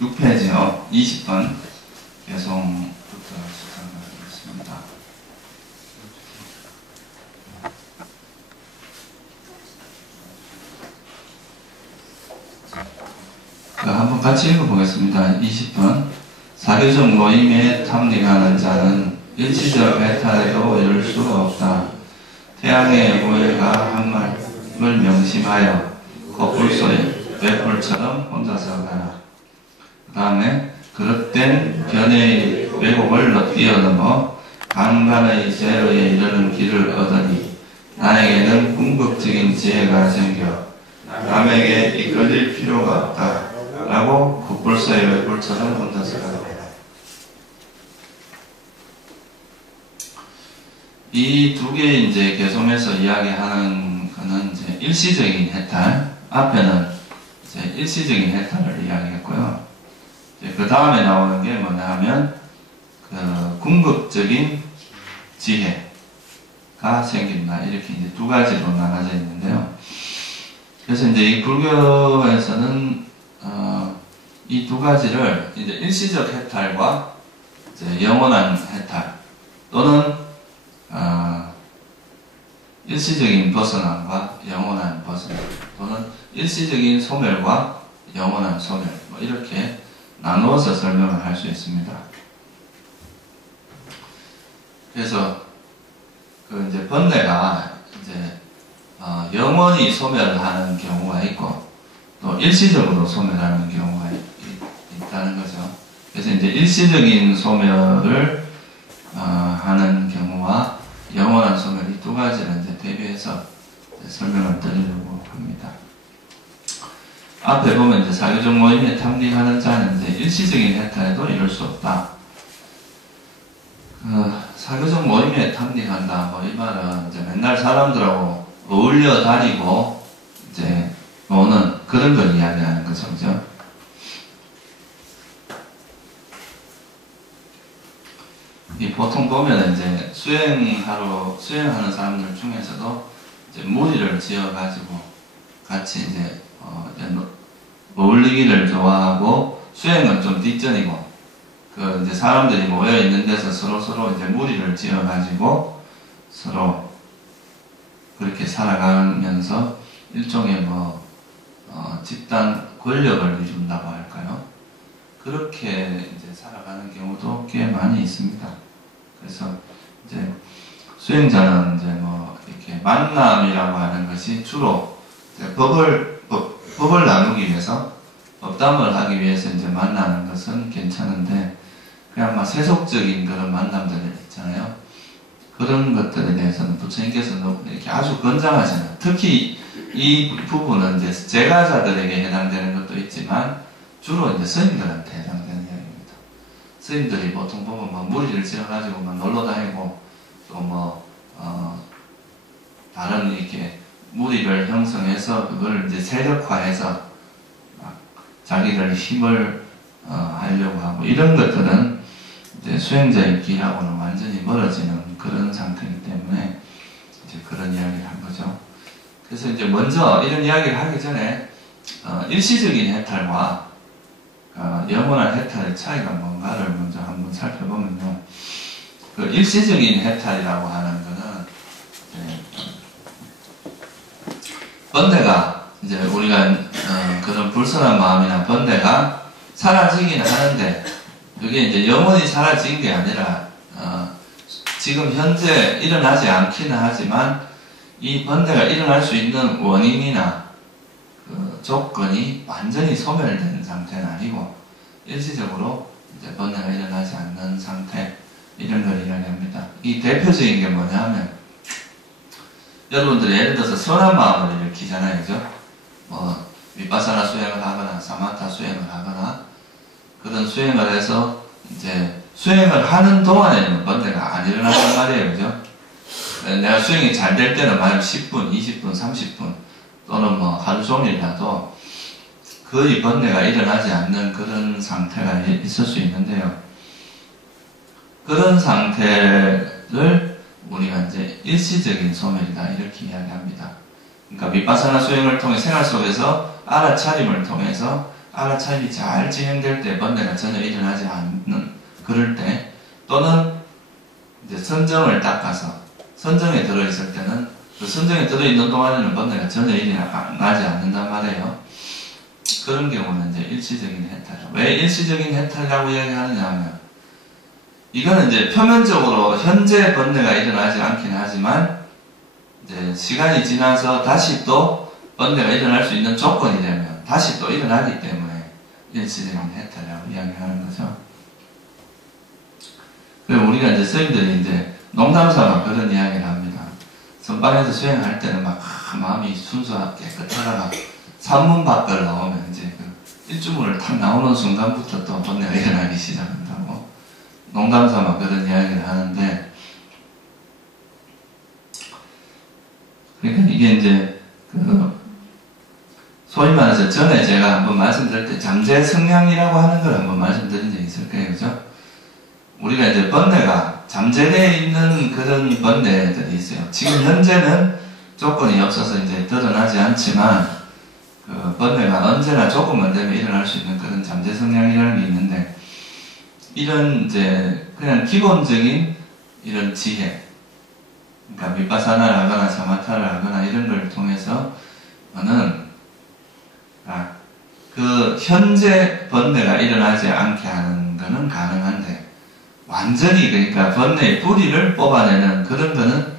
16페이지요. 20번 개성부터 시작하겠습니다. 한번 같이 읽어보겠습니다. 20번. 사교적 모임에 탐닉하는 자는 일시적 해탈에도 이룰 수가 없다. 태양의 오해가 한말을 명심하여 거풀소리, 외풀처럼 혼자서 가라. 그 다음에 그릇된 견해의 왜곡을 뛰어넘어 강간의 제로에 이르는 길을 얻으니 나에게는 궁극적인 지혜가 생겨 남에게 이끌릴 필요가 없다. 라고 거풀소의 외풀처럼 혼자서 가라. 이 두 개 이제 개성에서 이야기하는 거는 이제 일시적인 해탈, 앞에는 이제 일시적인 해탈을 이야기했고요. 그 다음에 나오는 게 뭐냐 하면, 궁극적인 지혜가 생긴다. 이렇게 이제 두 가지로 나눠져 있는데요. 그래서 이제 이 불교에서는, 이 두 가지를 이제 일시적 해탈과 이제 영원한 해탈, 또는 일시적인 벗어남과 영원한 벗어남, 또는 일시적인 소멸과 영원한 소멸, 뭐 이렇게 나누어서 설명을 할 수 있습니다. 그래서 이제 번뇌가 이제 영원히 소멸하는 경우가 있고 또 일시적으로 소멸하는 경우가 있다는 거죠. 그래서 이제 일시적인 소멸을 하는 경우와 영원한 소멸, 이 두 가지를 이제 대비해서 설명을 드리려고 합니다. 앞에 보면 이제 사교적 모임에 탐닉하는 자는 이제 일시적인 해탈에도 이룰 수 없다. 사교적 모임에 탐닉한다. 뭐 이 말은 이제 맨날 사람들하고 어울려 다니고 이제 노는 그런 걸 이야기하는 거죠, 그죠? 보통 보면 이제 수행하는 사람들 중에서도 이제 무리를 지어가지고 같이 이제 어울리기를 좋아하고 수행은 좀 뒷전이고 이제 사람들이 모여 있는 데서 서로 이제 무리를 지어가지고 서로 그렇게 살아가면서 일종의 집단 권력을 이룬다고 할까요? 그렇게 이제 살아가는 경우도 꽤 많이 있습니다. 그래서 이제 수행자는 이제 이렇게 만남이라고 하는 것이 주로 이제 법을 나누기 위해서, 법담을 하기 위해서 이제 만나는 것은 괜찮은데, 그냥 세속적인 그런 만남들 있잖아요. 그런 것들에 대해서는 부처님께서는 이렇게 아주 권장하시는, 특히 이 부분은 이제 제가자들에게 해당되는 것도 있지만, 주로 이제 스님들한테 해당되는 이야기입니다. 스님들이 보통 보면 무리를 지어가지고 놀러 다니고, 또 다른 이렇게 무리를 형성해서 그걸 이제 세력화해서 자기들 힘을 하려고 하고, 이런 것들은 이제 수행자의 길하고는 완전히 멀어지는 그런 상태이기 때문에 이제 그런 이야기를 한 거죠. 그래서 이제 먼저 이런 이야기를 하기 전에 일시적인 해탈과 영원한 해탈의 차이가 뭔가를 먼저 한번 살펴보면요. 일시적인 해탈이라고 하는 거는 번뇌가 이제 우리가 그런 불선한 마음이나 번뇌가 사라지긴 하는데, 그게 이제 영원히 사라진 게 아니라 지금 현재 일어나지 않기는 하지만 이 번뇌가 일어날 수 있는 원인이나 조건이 완전히 소멸된 상태는 아니고 일시적으로 이제 번뇌가 일어나지 않는 상태, 이런 걸 이야기합니다. 이 대표적인 게 뭐냐 하면, 여러분들이 예를 들어서 선한 마음을 일으키잖아요, 그죠? 위파사나 수행을 하거나 사마타 수행을 하거나 그런 수행을 해서 이제 수행을 하는 동안에는 번뇌가 안 일어난단 말이에요, 그죠? 내가 수행이 잘 될 때는 만약 10분, 20분, 30분 또는 하루 종일이라도 거의 번뇌가 일어나지 않는 그런 상태가 있을 수 있는데요. 그런 상태를 우리가 이제 일시적인 소멸이다, 이렇게 이야기합니다. 그러니까 위파사나 수행을 통해 생활 속에서 알아차림을 통해서 알아차림이 잘 진행될 때 번뇌가 전혀 일어나지 않는 그럴 때, 또는 이제 선정을 닦아서 선정에 들어있을 때는 그 선정에 들어있는 동안에는 번뇌가 전혀 일어나지 않는단 말이에요. 그런 경우는 이제 일시적인 해탈. 왜 일시적인 해탈이라고 이야기하느냐 하면, 이거는 이제 표면적으로 현재 번뇌가 일어나지 않긴 하지만 이제 시간이 지나서 다시 또 번뇌가 일어날 수 있는 조건이 되면 다시 또 일어나기 때문에 일시적인 해탈이라고 이야기하는 거죠. 그리고 우리가 이제 스님들이 이제 농담삼아 그런 이야기를 합니다. 선방에서 수행할 때는 막 마음이 순수하게 깨끗하다가 산문 밖을 나오면 이제 그 일주문을 탁 나오는 순간부터 또 번뇌가 일어나기 시작한다고 농담삼아 그런 이야기를 하는데, 그러니까 이게 이제 그 소위 말해서 전에 제가 한번 말씀드릴 때 잠재성량이라고 하는 걸 한번 말씀드린 적이 있을 거예요. 그죠? 우리가 이제 번뇌가 잠재되어 있는 그런 번뇌들이 있어요. 지금 현재는 조건이 없어서 이제 드러나지 않지만 그 번뇌가 언제나 조금만 되면 일어날 수 있는 그런 잠재성량이라는 게 있는데, 이런 이제 그냥 기본적인 이런 지혜, 그러니까 미파사나를 하거나 사마타를 하거나 이런 걸 통해서는 그 현재 번뇌가 일어나지 않게 하는 거는 가능한데, 완전히 그러니까 번뇌의 뿌리를 뽑아내는 그런 거는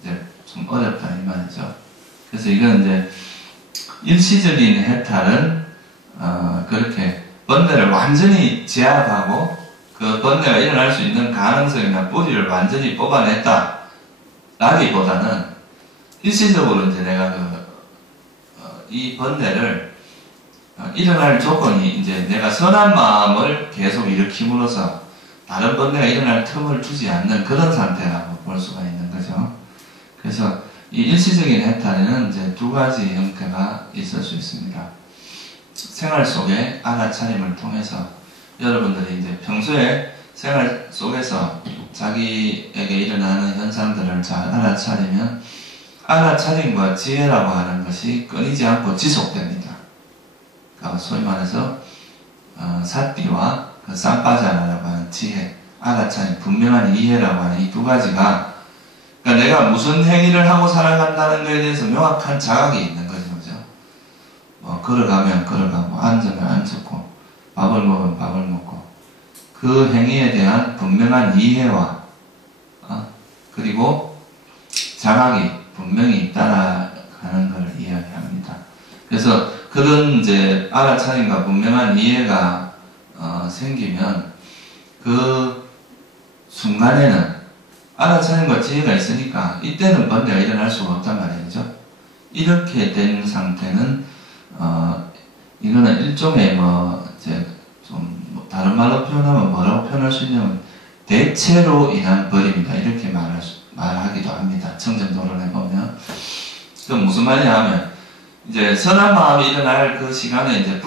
이제 좀 어렵다 이 말이죠. 그래서 이건 이제 일시적인 해탈은 그렇게 번뇌를 완전히 제압하고 그 번뇌가 일어날 수 있는 가능성이나 뿌리를 완전히 뽑아냈다 라기보다는 일시적으로 이제 내가 이 번뇌를 일어날 조건이 이제 내가 선한 마음을 계속 일으킴으로써 다른 번뇌가 일어날 틈을 주지 않는 그런 상태라고 볼 수가 있는 거죠. 그래서 이 일시적인 해탈에는 이제 두 가지 형태가 있을 수 있습니다. 생활 속에 알아차림을 통해서 여러분들이 이제 평소에 생활 속에서 자기에게 일어나는 현상들을 잘 알아차리면 알아차림과 지혜라고 하는 것이 끊이지 않고 지속됩니다. 그러니까 소위 말해서 사띠와 그 쌈빠자라고 하는 지혜, 알아차림, 분명한 이해라고 하는 이 두 가지가, 그러니까 내가 무슨 행위를 하고 살아간다는 것에 대해서 명확한 자각이 있는 거죠. 걸어가면 걸어가고, 앉으면 앉고, 밥을 먹으면 밥을 먹고, 그 행위에 대한 분명한 이해와, 그리고 자각이 분명히 따라가는 것을 이야기합니다. 그래서 그런 이제 알아차림과 분명한 이해가 생기면 그 순간에는 알아차림과 지혜가 있으니까 이때는 번뇌가 일어날 수가 없단 말이죠. 이렇게 된 상태는 이거는 일종의 이제 좀 다른 말로 표현하면 뭐라고 표현할 수 있냐면 대체로 인한 벌입니다. 이렇게 말하기도 합니다. 청정도론에 보면. 그럼 무슨 말이냐 하면 이제 선한 마음이 일어날 그 시간에 이제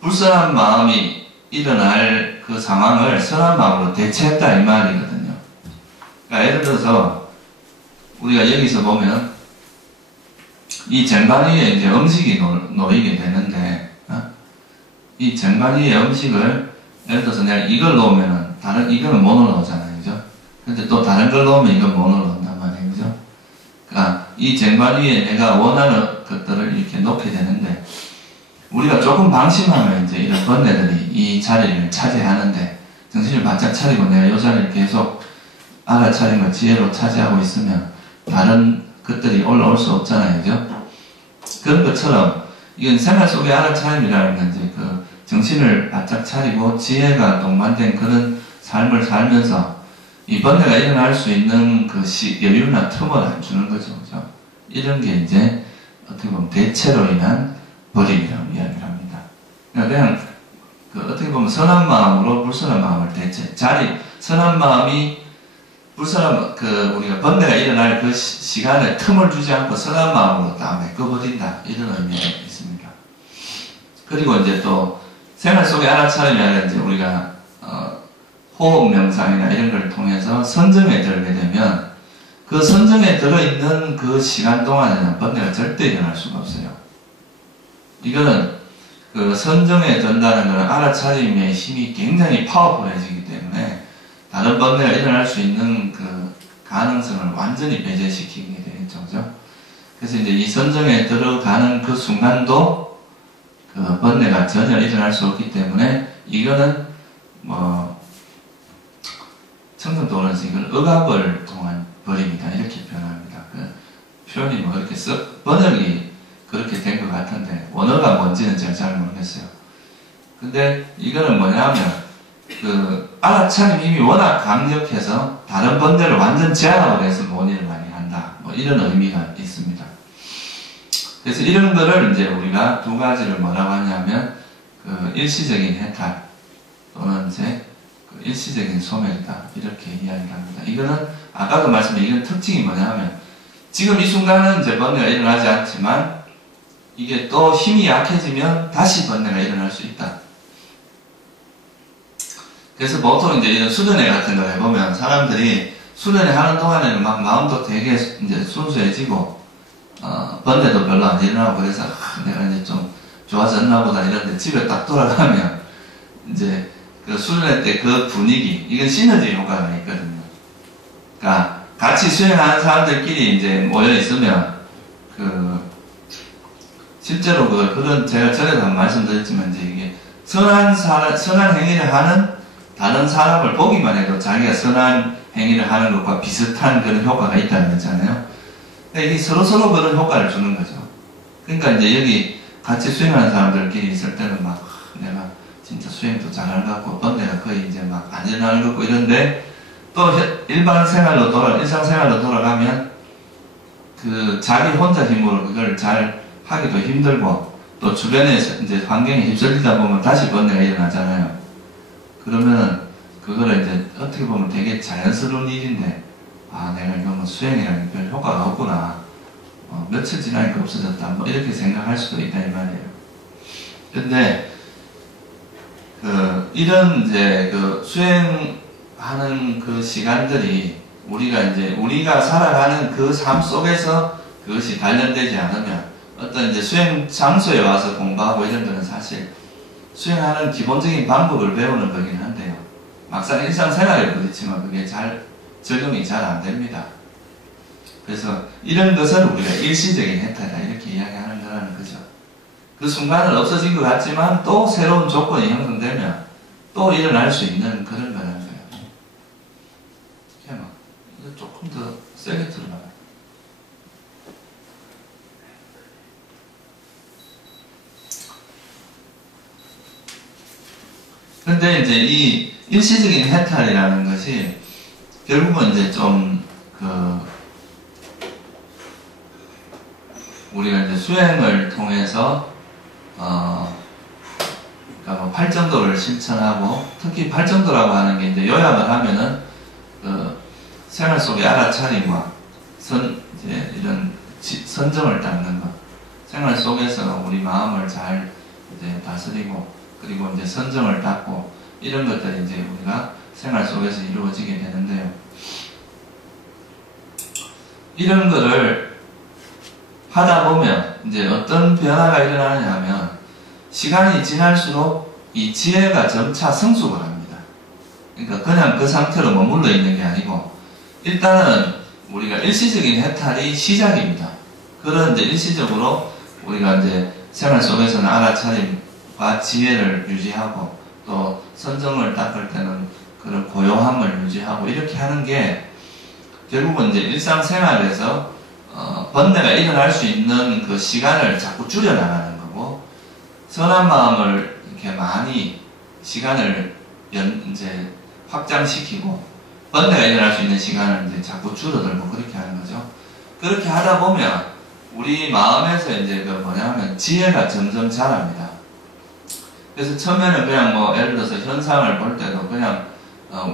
불선한 마음이 일어날 그 상황을 선한 마음으로 대체했다 이 말이거든요. 그러니까 예를 들어서 우리가 여기서 보면 이 쟁반 위에 이제 음식이 놓이게 되는데, 이 쟁반 위에 음식을 예를 들어서 내가 이걸 놓으면은 이거는 못 넣잖아요, 그죠? 근데 또 다른 걸 놓으면 이건 못 넣는단 말이에요, 그죠? 그러니까 이 쟁반 위에 내가 원하는 것들을 이렇게 놓게 되는데, 우리가 조금 방심하면 이제 이런 번뇌들이 이 자리를 차지하는데, 정신을 바짝 차리고 내가 이 자리를 계속 알아차림과 지혜로 차지하고 있으면 다른 것들이 올라올 수 없잖아요, 그죠? 그런 것처럼 이건 생활 속의 알아차림이라는 건 이제 그 정신을 바짝 차리고 지혜가 동반된 그런 삶을 살면서 이 번뇌가 일어날 수 있는 그 여유나 틈을 안 주는 거죠, 그죠? 이런 게 이제 어떻게 보면 대체로 인한 버림이라고 이야기를 합니다. 그냥 그 어떻게 보면 선한 마음으로 불선한 마음을 대체, 선한 마음이 불선한 우리가 번뇌가 일어날 그 시간에 틈을 주지 않고 선한 마음으로 다 메꿔버린다, 이런 의미가 있습니다. 그리고 이제 또 생활 속의 알아차림이라는 이제 우리가 호흡 명상이나 이런 걸 통해서 선정에 들게 되면 그 선정에 들어있는 그 시간 동안에는 번뇌가 절대 일어날 수가 없어요. 이거는 그 선정에 든다는 것은 알아차림의 힘이 굉장히 파워풀해지기 때문에 다른 번뇌가 일어날 수 있는 그 가능성을 완전히 배제시키게 되겠죠. 그죠? 그래서 이제 이 선정에 들어가는 그 순간도 그 번뇌가 전혀 일어날 수 없기 때문에 이거는 뭐 청정도론에서 이건 억압을 통한 벌입니다. 이렇게 표현합니다. 그 표현이 뭐 그렇게 번역이 그렇게 된 것 같은데 원어가 뭔지는 제가 잘 모르겠어요. 근데 이거는 뭐냐면 그 알아차림 힘이 워낙 강력해서 다른 번뇌를 완전 제한하고 해서 논의를 많이 한다. 뭐 이런 의미가 있습니다. 그래서 이런 거를 이제 우리가 두 가지를 뭐라고 하냐면 그 일시적인 해탈 또는 이제 그 일시적인 소멸이다. 이렇게 이야기를 합니다. 이거는 아까도 말씀드린 이건 특징이 뭐냐 하면 지금 이 순간은 이제 번뇌가 일어나지 않지만 이게 또 힘이 약해지면 다시 번뇌가 일어날 수 있다. 그래서 보통 이제 이런 수련회 같은 거 해보면 사람들이 수련회 하는 동안에는 막 마음도 되게 이제 순수해지고 번뇌도 별로 안 일어나고 그래서 내가 이제 좀 좋아졌나 보다 이런데 집에 딱 돌아가면 이제 그 수련회 때 그 분위기 이건 시너지 효과가 있거든요. 그러니까 같이 수행하는 사람들끼리 이제 모여 있으면 그 실제로 그런 제가 전에도 한번 말씀드렸지만 이제 이게 선한 행위를 하는 다른 사람을 보기만 해도 자기가 선한 행위를 하는 것과 비슷한 그런 효과가 있다는 거잖아요. 이게 서로 그런 효과를 주는 거죠. 그러니까 이제 여기 같이 수행하는 사람들끼리 있을 때는 막 내가 진짜 수행도 잘하는 것 같고 번뇌가 거의 이제 막 안 일어나는 것 같고 이런데 또 일상생활로 돌아가면 그 자기 혼자 힘으로 그걸 잘 하기도 힘들고 또 주변에 이제 환경에 휩쓸리다 보면 다시 번뇌가 일어나잖아요. 그러면은 그거를 이제 어떻게 보면 되게 자연스러운 일인데 내가 이거 뭐 수행이라는 별 효과가 없구나. 며칠 지나니까 없어졌다. 뭐 이렇게 생각할 수도 있다 이 말이에요. 근데 이런 이제 그 수행하는 그 시간들이 우리가 살아가는 그 삶 속에서 그것이 단련되지 않으면 어떤 이제 수행 장소에 와서 공부하고 이런 거는 사실 수행하는 기본적인 방법을 배우는 거긴 한데요. 막상 일상생활에 부딪히면 그게 적용이 잘 안 됩니다. 그래서 이런 것은 우리가 일시적인 해탈이다 이렇게 이야기하는 거라는 거죠. 그 순간은 없어진 것 같지만 또 새로운 조건이 형성되면 또 일어날 수 있는 그런 거라는 거예요. 이거 조금 더 세게 들어가요. 근데 이제 이 일시적인 해탈이라는 것이 결국은 이제 좀 우리가 이제 수행을 통해서 그러니까 뭐 팔정도를 실천하고 특히 팔정도라고 하는 게 이제 요약을 하면은 생활 속의 알아차림과 이제 이런 선정을 닦는 것, 생활 속에서 우리 마음을 잘 이제 다스리고 그리고 이제 선정을 닦고 이런 것들이 이제 우리가 생활 속에서 이루어지게 되는데요. 이런 거를 하다 보면 이제 어떤 변화가 일어나느냐 하면 시간이 지날수록 이 지혜가 점차 성숙을 합니다. 그러니까 그냥 그 상태로 머물러 있는 게 아니고 일단은 우리가 일시적인 해탈이 시작입니다. 그런 이제 일시적으로 우리가 이제 생활 속에서는 알아차림과 지혜를 유지하고 또 선정을 닦을 때는 그런 고요함을 유지하고 이렇게 하는 게 결국은 이제 일상생활에서 번뇌가 일어날 수 있는 그 시간을 자꾸 줄여나가는 거고 선한 마음을 이렇게 많이 시간을 이제 확장시키고 번뇌가 일어날 수 있는 시간을 이제 자꾸 줄어들고 그렇게 하는 거죠. 그렇게 하다 보면 우리 마음에서 이제 그 뭐냐면 지혜가 점점 자랍니다. 그래서 처음에는 그냥 뭐 예를 들어서 현상을 볼 때도 그냥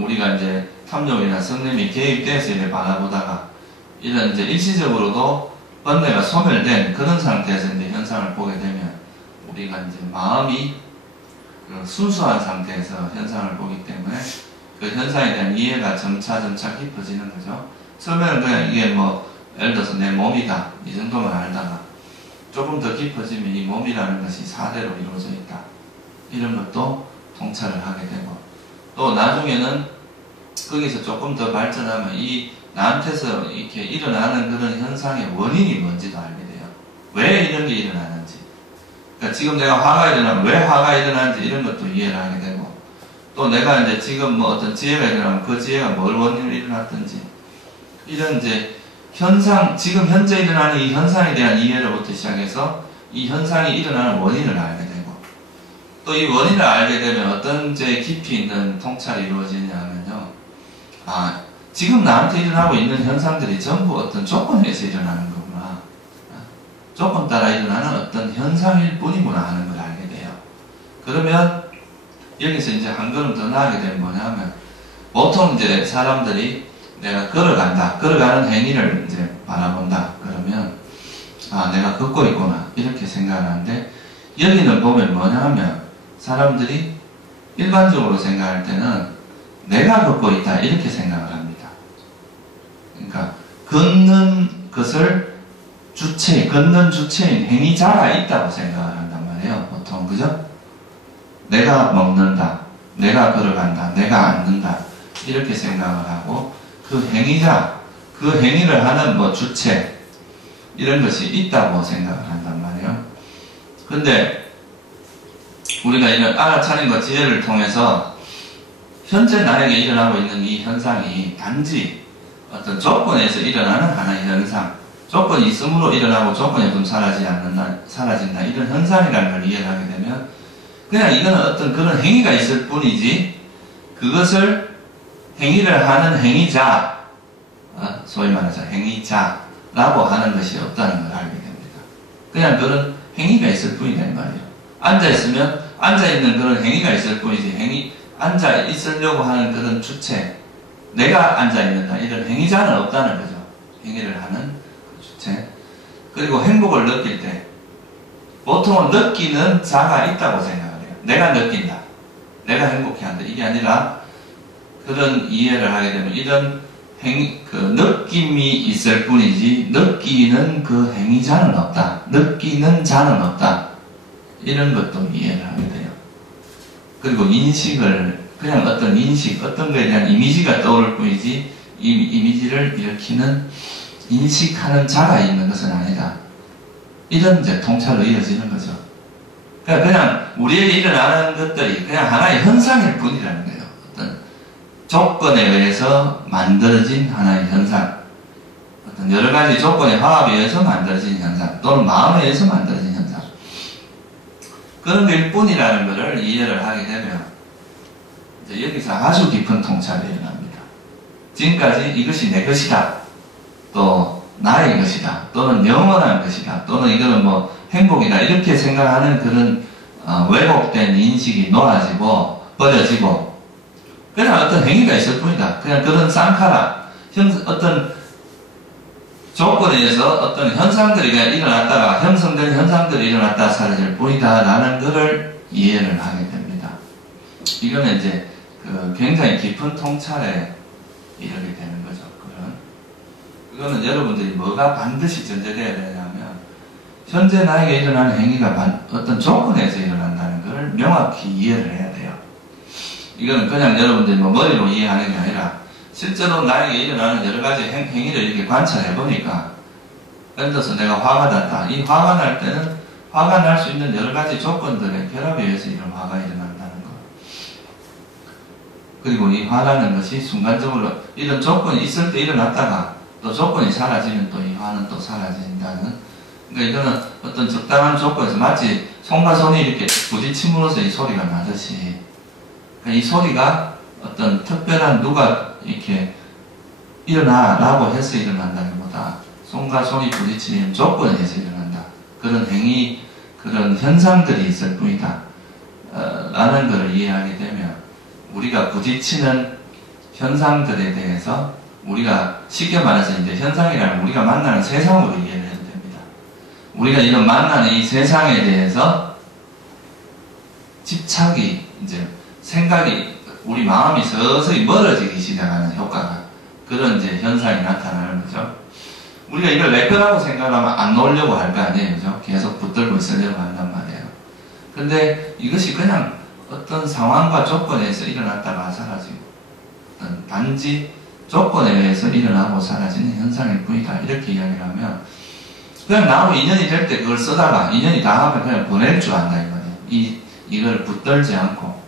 우리가 이제 탐욕이나 성냄이 개입돼서 이렇게 바라보다가 이런 이제 일시적으로도 번뇌가 소멸된 그런 상태에서 이제 현상을 보게 되면 우리가 이제 마음이 순수한 상태에서 현상을 보기 때문에 그 현상에 대한 이해가 점차 깊어지는 거죠. 처음에는 그냥 이게 뭐 예를 들어서 내 몸이다 이 정도만 알다가 조금 더 깊어지면 이 몸이라는 것이 4대로 이루어져 있다. 이런 것도 통찰을 하게 되고, 또 나중에는 거기서 조금 더 발전하면 이 나한테서 이렇게 일어나는 그런 현상의 원인이 뭔지도 알게 돼요. 왜 이런 게 일어나는지. 그러니까 지금 내가 화가 일어나면 왜 화가 일어나는지 이런 것도 이해를 하게 되고, 또 내가 이제 지금 뭐 어떤 지혜가 일어나면 그 지혜가 뭘 원인으로 일어났든지, 이런 이제 현상, 지금 현재 일어나는 이 현상에 대한 이해로부터 시작해서 이 현상이 일어나는 원인을 알게 되고, 또 이 원인을 알게 되면 어떤 이제 깊이 있는 통찰이 이루어지냐 하면요. 아, 지금 나한테 일어나고 있는 현상들이 전부 어떤 조건에서 일어나는 거구나. 조건 따라 일어나는 어떤 현상일 뿐이구나 하는 걸 알게 돼요. 그러면 여기서 이제 한 걸음 더 나아가게 되면 뭐냐면, 보통 이제 사람들이 내가 걸어간다, 걸어가는 행위를 이제 바라본다. 그러면 아, 내가 걷고 있구나 이렇게 생각하는데, 여기는 보면 뭐냐 하면 사람들이 일반적으로 생각할 때는 내가 걷고 있다 이렇게 생각을 합니다. 그러니까 걷는 것을 걷는 주체인 행위자가 있다고 생각을 한단 말이에요. 보통 그죠? 내가 먹는다, 내가 걸어간다, 내가 앉는다 이렇게 생각을 하고, 그 행위자, 그 행위를 하는 뭐 주체 이런 것이 있다고 생각을 한단 말이에요. 근데 우리가 이런 알아차림과 지혜를 통해서 현재 나에게 일어나고 있는 이 현상이 단지 어떤 조건에서 일어나는 하나의 현상, 조건이 있음으로 일어나고 조건이 없으면 사라진다 이런 현상이라는 걸 이해를 하게 되면, 그냥 이거는 어떤 그런 행위가 있을 뿐이지 그것을 행위를 하는 행위자, 소위 말해서 행위자라고 하는 것이 없다는 걸 알게 됩니다. 그냥 그런 행위가 있을 뿐이다 이 말이에요. 앉아있으면 앉아있는 그런 행위가 있을 뿐이지 앉아있으려고 하는 그런 주체, 내가 앉아있는다 이런 행위자는 없다는 거죠. 행위를 하는 그 주체. 그리고 행복을 느낄 때 보통은 느끼는 자가 있다고 생각을 해요. 내가 느낀다, 내가 행복해한다 이게 아니라, 그런 이해를 하게 되면 이런 그 느낌이 있을 뿐이지 느끼는 그 행위자는 없다, 느끼는 자는 없다 이런 것도 이해를 하게 돼요. 그리고 인식을, 그냥 어떤 인식, 어떤 거에 대한 이미지가 떠오를 뿐이지 이 이미지를 일으키는 인식하는 자가 있는 것은 아니다. 이런 이제 통찰로 이어지는 거죠. 그냥 우리에게 일어나는 것들이 그냥 하나의 현상일 뿐이라는 거예요. 어떤 조건에 의해서 만들어진 하나의 현상, 어떤 여러 가지 조건의 화합에 의해서 만들어진 현상, 또는 마음에 의해서 만들어진 현상, 그런 일 뿐이라는 것을 이해를 하게 되면 이제 여기서 아주 깊은 통찰이 일어납니다. 지금까지 이것이 내 것이다, 또 나의 것이다, 또는 영원한 것이다, 또는 이거는 뭐 행복이다 이렇게 생각하는 그런 왜곡된 인식이 놓아지고 버려지고, 그냥 어떤 행위가 있을 뿐이다. 그냥 그런 쌍카라, 어떤 조건에 의해서 어떤 현상들이 일어났다가, 형성된 현상들이 일어났다가 사라질 뿐이다 라는 것을 이해를 하게 됩니다. 이거는 이제 굉장히 깊은 통찰에 이르게 되는 거죠. 그거는 여러분들이 뭐가 반드시 전제되어야 되냐면, 현재 나에게 일어나는 행위가 어떤 조건에서 일어난다는 것을 명확히 이해를 해야 돼요. 이거는 그냥 여러분들이 뭐 머리로 이해하는 게 아니라 실제로 나에게 일어나는 여러 가지 행위를 이렇게 관찰해 보니까, 예를 들어서 내가 화가 났다. 이 화가 날 때는 화가 날 수 있는 여러 가지 조건들의 결합에 의해서 이런 화가 일어난다는 거. 그리고 이 화라는 것이 순간적으로 이런 조건이 있을 때 일어났다가 또 조건이 사라지면 또 이 화는 또 사라진다는, 그러니까 이거는 어떤 적당한 조건에서 마치 손과 손이 이렇게 부딪힘으로써 이 소리가 나듯이, 그러니까 이 소리가 어떤 특별한 누가 이렇게 일어나라고 해서 일어난다기보다 손과 손이 부딪히는 조건에 의해서 일어난다. 그런 행위, 그런 현상들이 있을 뿐이다. 라는 것을 이해하게 되면 우리가 부딪히는 현상들에 대해서 우리가 쉽게 말해서 이제 현상이라는 우리가 만나는 세상으로 이해를 해도 됩니다. 우리가 이런 만나는 이 세상에 대해서 집착이, 이제 생각이, 우리 마음이 서서히 멀어지기 시작하는 효과가, 그런 이제 현상이 나타나는 거죠. 우리가 이걸 내 거라고 생각하면 안 놓으려고 할 거 아니에요. 그죠? 계속 붙들고 있으려고 한단 말이에요. 근데 이것이 그냥 어떤 상황과 조건에서 일어났다가 사라지고, 어떤 단지 조건에 의해서 일어나고 사라지는 현상일 뿐이다. 이렇게 이야기를 하면, 그냥 나하고 인연이 될 때 그걸 쓰다가 인연이 다 하면 그냥 보낼 줄 안다. 이 말이에요. 이걸 붙들지 않고,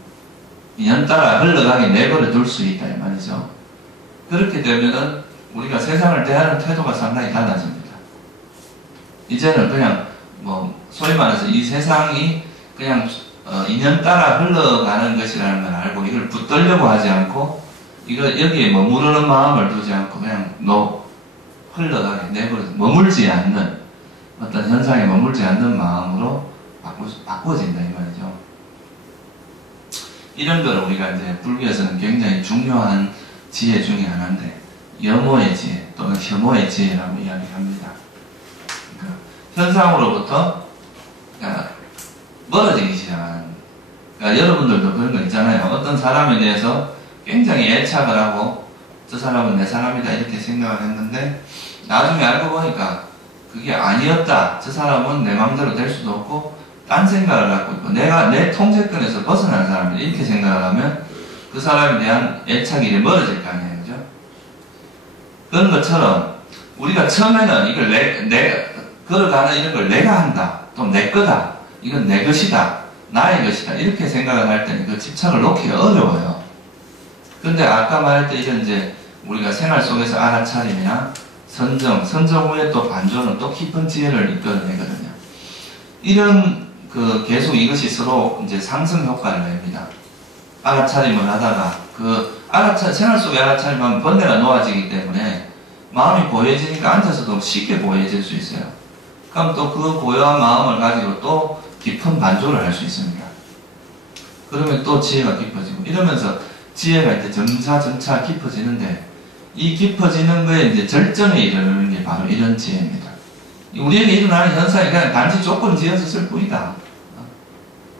인연 따라 흘러가게 내버려 둘 수 있다. 이 말이죠. 그렇게 되면은 우리가 세상을 대하는 태도가 상당히 달라집니다. 이제는 그냥 소위 말해서 이 세상이 그냥 인연 따라 흘러가는 것이라는 걸 알고 이걸 붙들려고 하지 않고 여기에 머무르는 마음을 두지 않고 그냥 흘러가게 내버려 머물지 않는 어떤 현상에 머물지 않는 마음으로 바꿔진다 이 말이죠. 이런 걸 우리가 이제 불교에서는 굉장히 중요한 지혜 중에 하나인데 염호의 지혜 또는 혐오의 지혜라고 이야기합니다. 그러니까 현상으로부터 멀어지기 시작하는. 그러니까 여러분들도 그런 거 있잖아요. 어떤 사람에 대해서 굉장히 애착을 하고 저 사람은 내 사람이다 이렇게 생각을 했는데 나중에 알고 보니까 그게 아니었다. 저 사람은 내 마음대로 될 수도 없고 딴 생각을 갖고 있고 내가 내 통제권에서 벗어난 사람이다 이렇게 생각을 하면 그 사람에 대한 애착이 멀어질 거 아니에요. 그죠? 그런 것처럼 우리가 처음에는 이걸 걸어가는 이런 걸 내가 한다. 또 내 거다. 이건 내 것이다. 나의 것이다. 이렇게 생각을 할 때는 그 집착을 놓기가 어려워요. 근데 아까 말할 때 이런 이제 우리가 생활 속에서 알아차림이나 선정 후에 또 반조는 또 깊은 지혜를 이끌어내거든요. 이런 계속 이것이 서로 이제 상승 효과를 냅니다. 알아차림을 하다가 생활 속에 알아차림하면 번뇌가 놓아지기 때문에 마음이 고요해지니까 앉아서도 쉽게 고요해질 수 있어요. 그럼 또 그 고요한 마음을 가지고 또 깊은 반조를 할 수 있습니다. 그러면 또 지혜가 깊어지고 이러면서 지혜가 이제 점차 깊어지는데 이 깊어지는 거에 이제 절정에 이르는 게 바로 이런 지혜입니다. 우리에게 일어나는 현상이 그냥 단지 조건 지어졌을 뿐이다.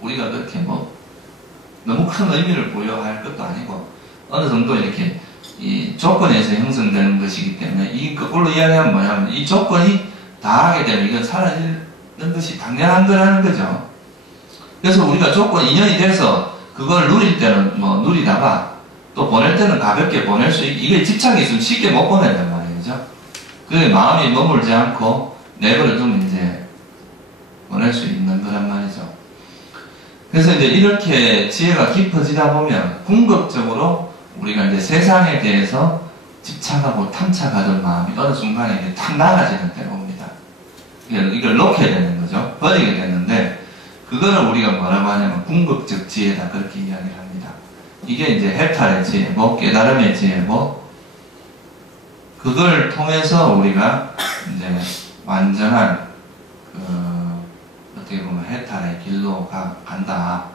우리가 그렇게 너무 큰 의미를 부여할 것도 아니고 어느 정도 이렇게 이 조건에서 형성되는 것이기 때문에 이 거꾸로 이야기하면 뭐냐면 이 조건이 다하게 되면 이건 사라지는 것이 당연한 거라는 거죠. 그래서 우리가 조건 인연이 돼서 그걸 누릴 때는 누리다가 또 보낼 때는 가볍게 보낼 수 있게 이게 집착이 있으면 쉽게 못 보낸단 말이죠. 그게 마음이 머물지 않고 내버려 두면 이제 보낼 수 있는 거란 말이죠. 그래서 이제 이렇게 지혜가 깊어지다 보면 궁극적으로 우리가 이제 세상에 대해서 집착하고 탐착하던 마음이 어느 순간에 이제 탁 나가지는 때가 옵니다. 이걸 놓게 되는 거죠. 버리게 되는데 그거를 우리가 뭐라고 하냐면 궁극적 지혜다 그렇게 이야기를 합니다. 이게 이제 해탈의 지혜고 깨달음의 지혜고 그걸 통해서 우리가 이제 완전한 어떻게 보면 해탈의 길로 간다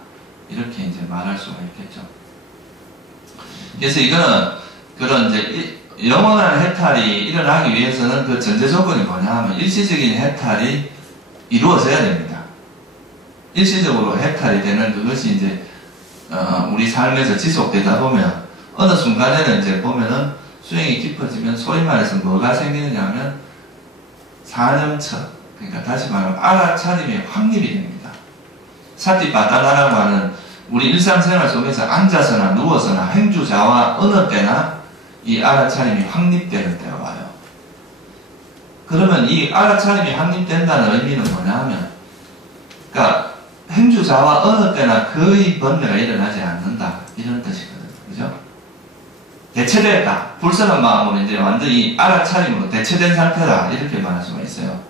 이렇게 이제 말할 수가 있겠죠. 그래서 이거는 그런 이제 영원한 해탈이 일어나기 위해서는 그 전제 조건이 뭐냐 하면 일시적인 해탈이 이루어져야 됩니다. 일시적으로 해탈이 되는 그것이 이제 우리 삶에서 지속되다 보면 어느 순간에는 이제 보면은 수행이 깊어지면 소위 말해서 뭐가 생기느냐 하면 사념처 그러니까 다시 말하면 알아차림이 확립이 됩니다. 사티바다나라고 하는 우리 일상생활 속에서 앉아서나 누워서나 행주자와 어느 때나 이 알아차림이 확립되는 때가 와요. 그러면 이 알아차림이 확립된다는 의미는 뭐냐 하면 그러니까 행주자와 어느 때나 거의 번뇌가 일어나지 않는다 이런 뜻이거든요. 그죠? 대체됐다. 불선한 마음으로 이제 완전히 알아차림으로 대체된 상태다 이렇게 말할 수가 있어요.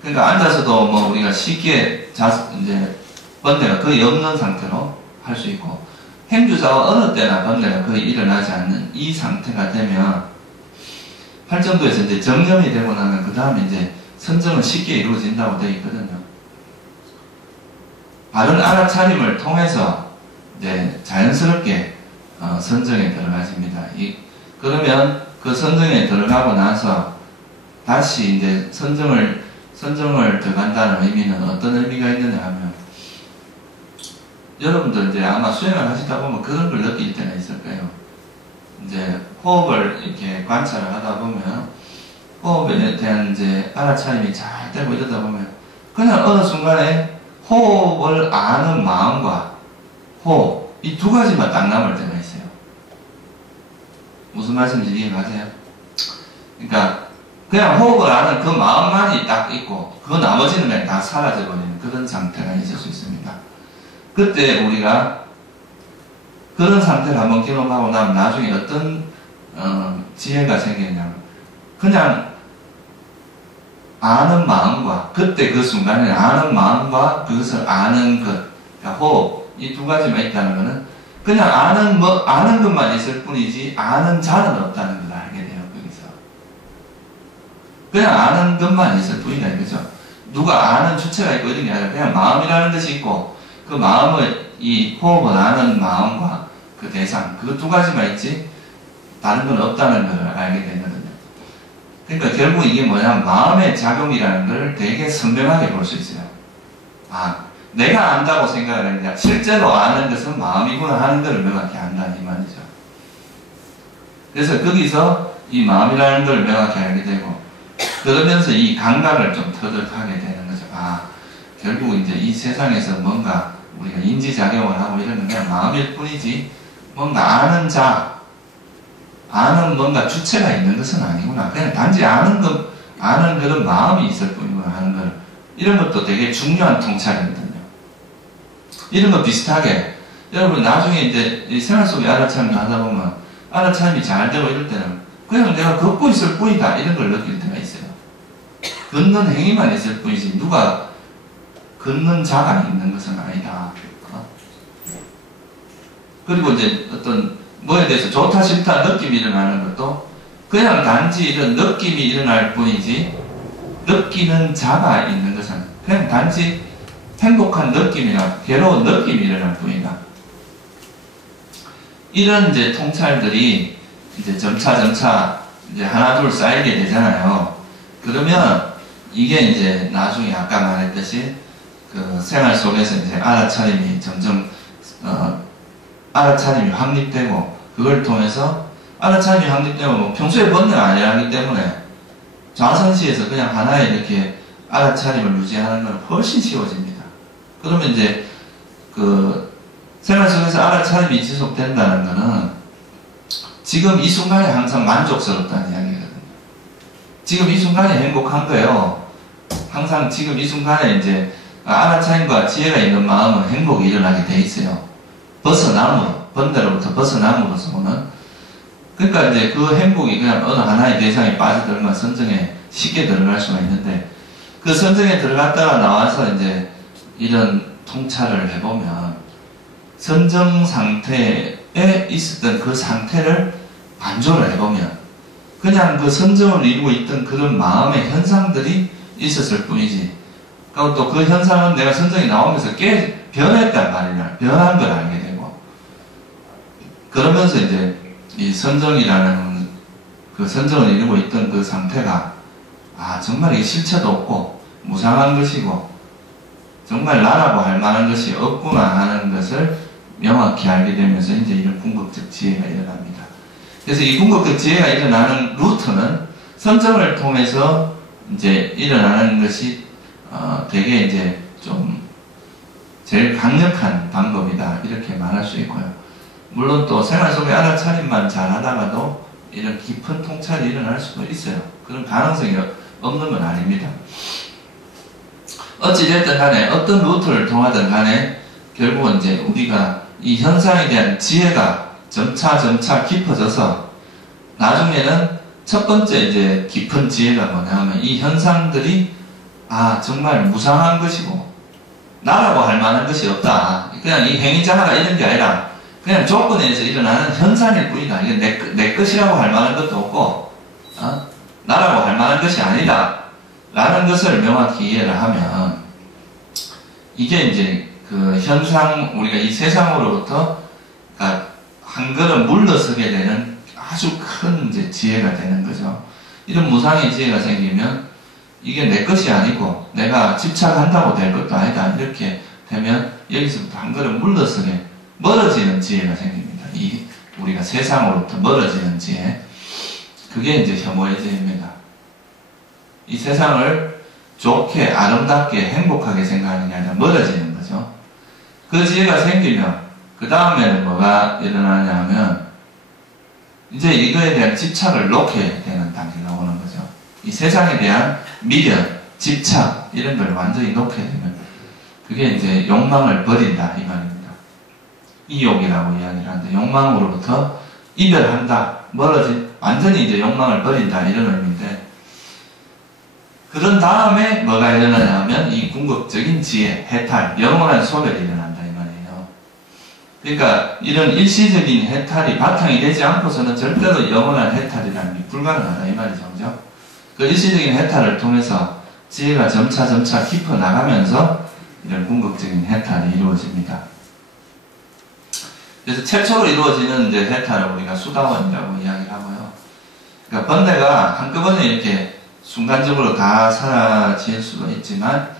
그러니까 앉아서도 우리가 쉽게 이제 번뇌가 거의 없는 상태로 할 수 있고 행주자와 어느 때나 번뇌가 거의 일어나지 않는 이 상태가 되면 팔정도에서 이제 정념이 되고 나면 그 다음에 이제 선정은 쉽게 이루어진다고 되어 있거든요. 바른 알아차림을 통해서 이제 자연스럽게 선정에 들어가집니다. 그러면 그 선정에 들어가고 나서 다시 이제 선정을 들어간다는 의미는 어떤 의미가 있느냐 하면 여러분들 이제 아마 수행을 하시다 보면 그런 걸 느낄 때가 있을 거예요. 이제 호흡을 이렇게 관찰을 하다 보면 호흡에 대한 이제 알아차림이 잘 되고 이러다 보면 그냥 어느 순간에 호흡을 아는 마음과 호흡, 이 두 가지만 딱 남을 때가 있어요. 무슨 말씀인지 이해가세요? 그러니까 그냥 호흡을 아는 그 마음만이 딱 있고 그 나머지는 그냥 다 사라져버리는 그런 상태가 있을 수 있습니다. 그때 우리가 그런 상태를 한번 경험하고 나면 나중에 어떤 지혜가 생기냐면 그냥 아는 마음과 그때 그 순간에 아는 마음과 그것을 아는 것, 그러니까 호흡, 이 두 가지만 있다는 것은 그냥 아는 것만 있을 뿐이지 아는 자는 없다는 걸 알게 돼요. 거기서 그냥 아는 것만 있을 뿐이다 이거죠. 누가 아는 주체가 있고 이런 게 아니라 그냥 마음이라는 것이 있고 그 마음을 이 호흡을 아는 마음과 그 대상 그 두 가지만 있지 다른 건 없다는 걸 알게 되거든요. 그러니까 결국 이게 뭐냐면 마음의 작용이라는 걸 되게 선명하게 볼 수 있어요. 아, 내가 안다고 생각을 했는데 실제로 아는 것은 마음이구나 하는 걸 명확히 안다는 이 말이죠. 그래서 거기서 이 마음이라는 걸 명확히 알게 되고 그러면서 이 감각을 좀 터득하게 되는 거죠. 아, 결국 이제 이 세상에서 뭔가 우리가 인지작용을 하고 이런 건 그냥 마음일 뿐이지 뭔가 아는 자, 아는 뭔가 주체가 있는 것은 아니구나. 그냥 단지 아는 그런 마음이 있을 뿐이구나 하는 걸. 이런 것도 되게 중요한 통찰이거든요. 이런 거 비슷하게, 여러분 나중에 이제 이 생활 속에 알아차림을 하다 보면, 알아차림이 잘 되고 이럴 때는 그냥 내가 걷고 있을 뿐이다. 이런 걸 느낄 때가 있어요. 걷는 행위만 있을 뿐이지, 누가 걷는 자가 있는 것은 아니다. 그리고 이제 어떤 뭐에 대해서 좋다 싫다 느낌이 일어나는 것도 그냥 단지 이런 느낌이 일어날 뿐이지 느끼는 자가 있는 것은 그냥 단지 행복한 느낌이나 괴로운 느낌이 일어날 뿐이다. 이런 이제 통찰들이 이제 점차 이제 하나 둘 쌓이게 되잖아요. 그러면 이게 이제 나중에 아까 말했듯이 그 생활 속에서 이제 알아차림이 점점 알아차림이 확립되고 그걸 통해서 알아차림이 확립되고 뭐 평소에 번뇌가 아니라기 때문에 좌선시에서 그냥 하나에 이렇게 알아차림을 유지하는 건 훨씬 쉬워집니다. 그러면 이제 그 생활 속에서 알아차림이 지속된다는 것은 지금 이 순간에 항상 만족스럽다는 이야기거든요. 지금 이 순간에 행복한 거예요. 항상 지금 이 순간에 이제 알아차림과 지혜가 있는 마음은 행복이 일어나게 돼 있어요. 번뇌로부터 벗어남으로써 오는. 그러니까 이제 그 행복이 그냥 어느 하나의 대상에 빠져들면 선정에 쉽게 들어갈 수가 있는데 그 선정에 들어갔다가 나와서 이제 이런 통찰을 해보면 선정 상태에 있었던 그 상태를 반조를 해보면 그냥 그 선정을 이루고 있던 그런 마음의 현상들이 있었을 뿐이지 그리고 또 그 현상은 내가 선정이 나오면서 변했단 말이냐 변한 걸 알게 되고 그러면서 이제 이 선정이라는 그 선정을 이루고 있던 그 상태가 아 정말 이게 실체도 없고 무상한 것이고 정말 나라고 할 만한 것이 없구나 하는 것을 명확히 알게 되면서 이제 이런 궁극적 지혜가 일어납니다. 그래서 이 궁극적 지혜가 일어나는 루트는 선정을 통해서 이제 일어나는 것이 되게 이제 좀 제일 강력한 방법이다 이렇게 말할 수 있고요. 물론 또 생활 속에 알아차림만 잘 하다가도 이런 깊은 통찰이 일어날 수도 있어요. 그런 가능성이 없는 건 아닙니다. 어찌됐든 간에 어떤 루트를 통하든 간에 결국은 이제 우리가 이 현상에 대한 지혜가 점차 깊어져서 나중에는 첫 번째 이제 깊은 지혜가 뭐냐면 이 현상들이 아 정말 무상한 것이고 나라고 할 만한 것이 없다. 그냥 이 행위자가 이런 게 아니라 그냥 조건에 의해서 일어나는 현상일 뿐이다. 이게 내 것이라고 할 만한 것도 없고 나라고 할 만한 것이 아니다. 라는 것을 명확히 이해를 하면 이게 이제 그 현상 우리가 이 세상으로부터 한 걸음 물러서게 되는 아주 큰 이제 지혜가 되는 거죠. 이런 무상의 지혜가 생기면 이게 내 것이 아니고 내가 집착한다고 될 것도 아니다. 이렇게 되면 여기서부터 한 걸음 물러서게 멀어지는 지혜가 생깁니다. 우리가 세상으로부터 멀어지는 지혜. 그게 이제 혐오의 지혜입니다. 이 세상을 좋게, 아름답게, 행복하게 생각하는 게 아니라 멀어지는 거죠. 그 지혜가 생기면 그 다음에는 뭐가 일어나냐면 이제 이거에 대한 집착을 놓게 되는 단계가 오는 거죠. 이 세상에 대한 미련, 집착 이런 걸 완전히 놓게 되면 그게 이제 욕망을 버린다 이 말입니다. 이욕이라고 이야기를 하는데 욕망으로부터 이별한다, 완전히 이제 욕망을 버린다 이런 의미인데, 그런 다음에 뭐가 일어나냐면 이 궁극적인 지혜, 해탈, 영원한 소멸이 일어난다 이 말이에요. 그러니까 이런 일시적인 해탈이 바탕이 되지 않고서는 절대로 영원한 해탈이라는 게 불가능하다 이 말이죠. 그죠? 그 일시적인 해탈을 통해서 지혜가 점차 깊어 나가면서 이런 궁극적인 해탈이 이루어집니다. 그래서 최초로 이루어지는 이제 해탈을 우리가 수다원이라고 이야기를 하고요. 그러니까 번뇌가 한꺼번에 이렇게 순간적으로 다 사라질 수도 있지만,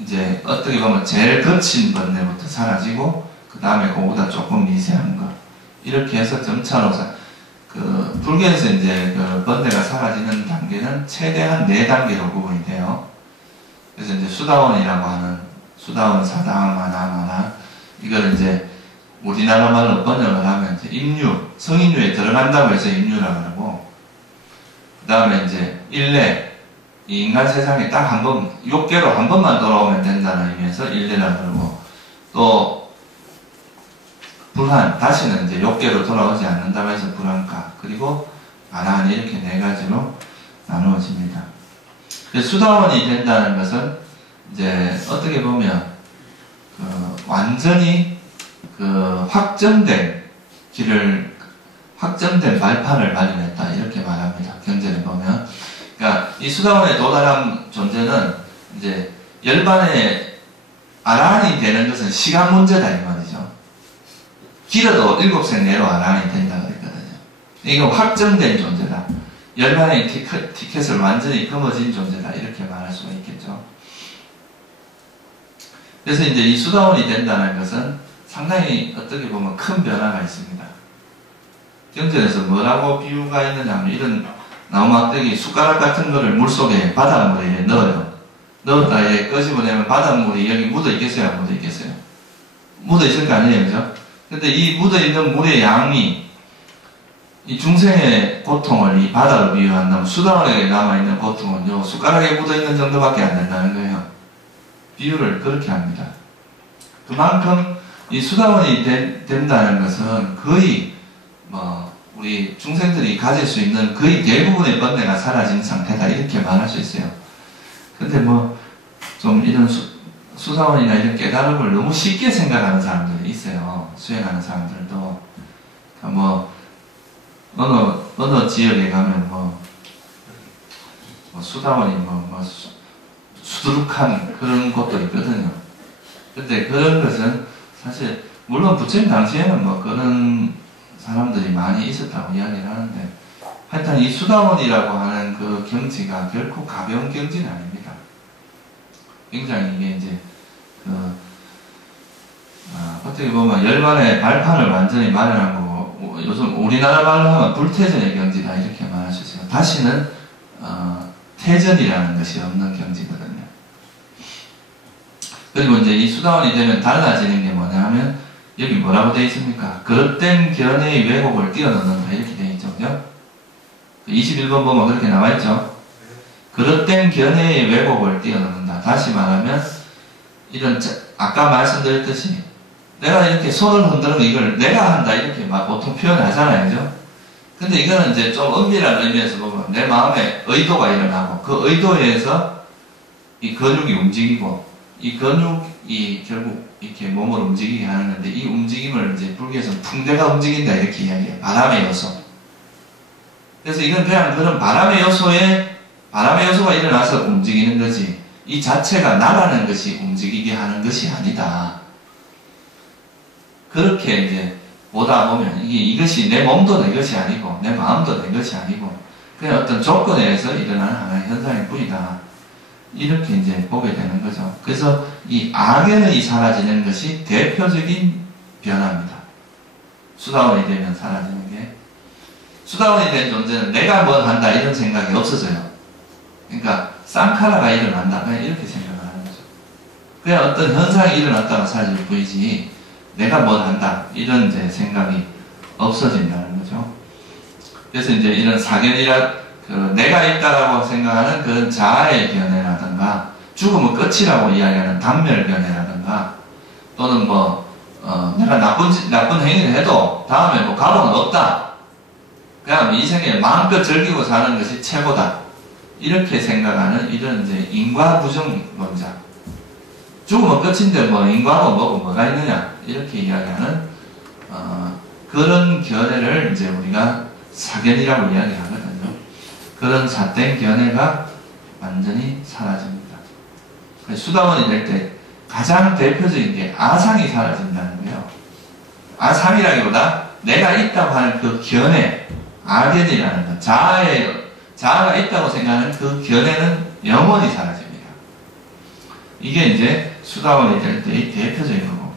이제 어떻게 보면 제일 거친 번뇌부터 사라지고, 그 다음에 그거보다 조금 미세한 거. 이렇게 해서 점차로, 불교에서 이제 그 번뇌가 사라지는 단계는 최대한 4단계로 구분이 돼요. 그래서 이제 수다원이라고 하는, 수다원, 사다원, 마나, 이걸 이제 우리나라 말로 번역을 하면 이제 임류, 성인류에 들어간다고 해서 임류라고 그러고, 그 다음에 이제 일례, 이 인간 세상에 딱 한 번, 욕계로 한 번만 돌아오면 된다는 의미에서 일례라고 그러고, 또 불한, 다시는 이제 욕계로 돌아오지 않는다고 해서 불한가, 그리고 아라한, 이렇게 4가지로 나누어집니다. 수다원이 된다는 것은 이제 어떻게 보면 완전히 확정된 길을, 확정된 발판을 마련했다 이렇게 말합니다. 경전에 보면. 그러니까 이 수다원에 도달한 존재는 이제 열반의 아라한이 되는 것은 시간 문제다 이 말이죠. 길어도 7생 내로 아라한이 된다 그랬거든요. 이거 확정된 존재다. 열반의 티켓을 완전히 거머쥔 존재다 이렇게 말할 수가 있겠죠. 그래서 이제 이 수다원이 된다는 것은 상당히 어떻게 보면 큰 변화가 있습니다. 경전에서 뭐라고 비유가 있느냐 하면, 이런 나무막대기 숟가락 같은 거를 물속에, 바닷물에 넣어요. 넣었다 끄집어내면 바닷물이 여기 묻어 있겠어요? 안 묻어 있겠어요? 묻어 있을 거 아니에요, 그죠? 근데 이 묻어 있는 물의 양이 이 중생의 고통을 이 바다로 비유한다면, 수다원에 남아있는 고통은 요 숟가락에 묻어 있는 정도밖에 안 된다는 거예요. 비유를 그렇게 합니다. 그만큼 이 수다원이 된다는 것은 거의 우리 중생들이 가질 수 있는 거의 대부분의 번뇌가 사라진 상태다 이렇게 말할 수 있어요. 근데 좀 이런 수다원이나 이런 깨달음을 너무 쉽게 생각하는 사람들이 있어요. 수행하는 사람들도. 그러니까 어느 지역에 가면 수다원이 수두룩한 그런 곳도 있거든요. 근데 그런 것은 사실 물론 부처님 당시에는 그런 사람들이 많이 있었다고 이야기를 하는데, 하여튼 이 수다원이라고 하는 그 경지가 결코 가벼운 경지는 아닙니다. 굉장히 이게 이제 어떻게 보면 열반의 발판을 완전히 마련한 거고, 요즘 우리나라 말로 하면 불태전의 경지다 이렇게 말할 수 있어요. 다시는 태전이라는 것이 없는 경지거든요. 그리고 이제 이 수다원이 되면 달라지는 게 뭐냐 하면, 여기 뭐라고 되어 있습니까? 그릇된 견해의 왜곡을 뛰어넘는다 이렇게 되어 있죠. 그죠? 21번 보면 그렇게 나와 있죠. 그릇된 견해의 왜곡을 뛰어넘는다. 다시 말하면 이런 아까 말씀드렸듯이 내가 이렇게 손을 흔드는 이걸 내가 한다 이렇게 보통 표현하잖아요. 그죠? 근데 이거는 이제 좀 엄밀한 의미에서 보면 내 마음에 의도가 일어나고, 그 의도에 의해서 이 근육이 움직이고, 이 근육이 결국 이렇게 몸을 움직이게 하는 건데, 이 움직임을 이제 불교에서는 풍대가 움직인다 이렇게 이야기해요. 바람의 요소. 그래서 이건 그냥 그런 바람의 요소가 일어나서 움직이는 거지, 이 자체가 나라는 것이 움직이게 하는 것이 아니다. 그렇게 이제 보다 보면 이것이 내 몸도 내 것이 아니고 내 마음도 내 것이 아니고 그냥 어떤 조건에 의해서 일어나는 하나의 현상일 뿐이다. 이렇게 이제 보게 되는 거죠. 그래서 이 악연의 사라지는 것이 대표적인 변화입니다. 수다원이 되면 사라지는 게. 수다원이 된 존재는 내가 뭘 한다 이런 생각이 없어져요. 그러니까 쌍카라가 일어난다. 그냥 이렇게 생각을 하는 거죠. 그냥 어떤 현상이 일어났다가 사라질 뿐이지 내가 뭘 한다. 이런 이제 생각이 없어진다는 거죠. 그래서 이제 이런 사견이라 내가 있다라고 생각하는 그런 자아의 견해라든가 죽음은 끝이라고 이야기하는 단멸견해라든가 또는 내가 나쁜 행위를 해도 다음에 가보는 없다. 그냥 이 생에 마음껏 즐기고 사는 것이 최고다. 이렇게 생각하는 이런 이제 인과부정론자. 죽으면 끝인데 인과하고 뭐가 있느냐. 이렇게 이야기하는, 그런 견해를 이제 우리가 사견이라고 이야기하거든요. 그런 삿된 견해가 완전히 사라집니다. 수다원이 될 때 가장 대표적인 게 아상이 사라진다는 거예요. 아상이라기보다 내가 있다고 하는 그 견해, 아견이라는 것, 자아가 있다고 생각하는 그 견해는 영원히 사라집니다. 이게 이제 수다원이 될 때의 대표적인 거고.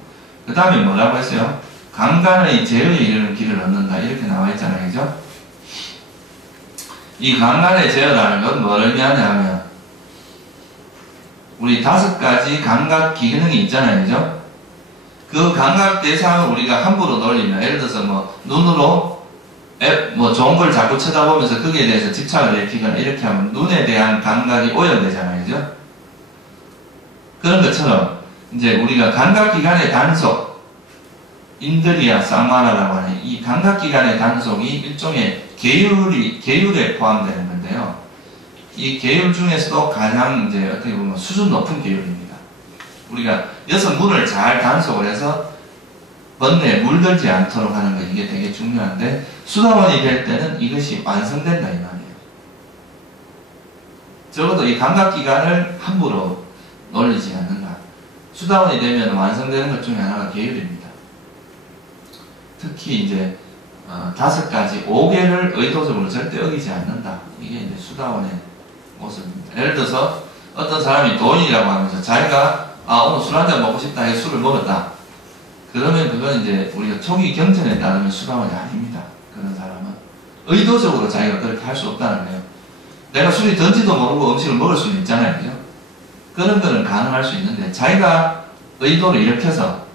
그 다음에 뭐라고 했어요? 강간의 제어에 이르는 길을 얻는다. 이렇게 나와 있잖아요. 그죠? 이 강간의 제어라는 건 뭐를 의미하냐면 우리 5가지 감각 기능이 있잖아요. 그죠? 그 감각 대상을 우리가 함부로 놀리면 예를 들어서 눈으로 좋은 걸 자꾸 쳐다보면서 거기에 대해서 집착을 일으키거나 이렇게 하면 눈에 대한 감각이 오염되잖아요. 그죠? 그런 것처럼 이제 우리가 감각기관의 단속 인드리아 사마라라고 하는 이 감각기관의 단속이 일종의 계율에 포함되는 건데요. 이 계율 중에서도 가장 이제 어떻게 보면 수준 높은 계율입니다. 우리가 6문을 잘 단속을 해서 번뇌에 물들지 않도록 하는 거 이게 되게 중요한데 수다원이 될 때는 이것이 완성된다 이 말이에요. 적어도 이 감각기관을 함부로 놀리지 않는다. 수다원이 되면 완성되는 것 중에 하나가 계율입니다. 특히 이제 5가지 5개를 의도적으로 절대 어기지 않는다. 이게 이제 수다원의 모습입니다. 예를 들어서 어떤 사람이 돈이라고 하면서 자기가 오늘 술 한잔 먹고 싶다 해서 술을 먹었다. 그러면 그건 이제 우리가 초기 경전에 따르면 수다원이 아닙니다. 그런 사람은 의도적으로 자기가 그렇게 할 수 없다는 거예요. 내가 술이 던지도 모르고 음식을 먹을 수는 있잖아요. 그죠? 그런 거는 가능할 수 있는데 자기가 의도를 일으켜서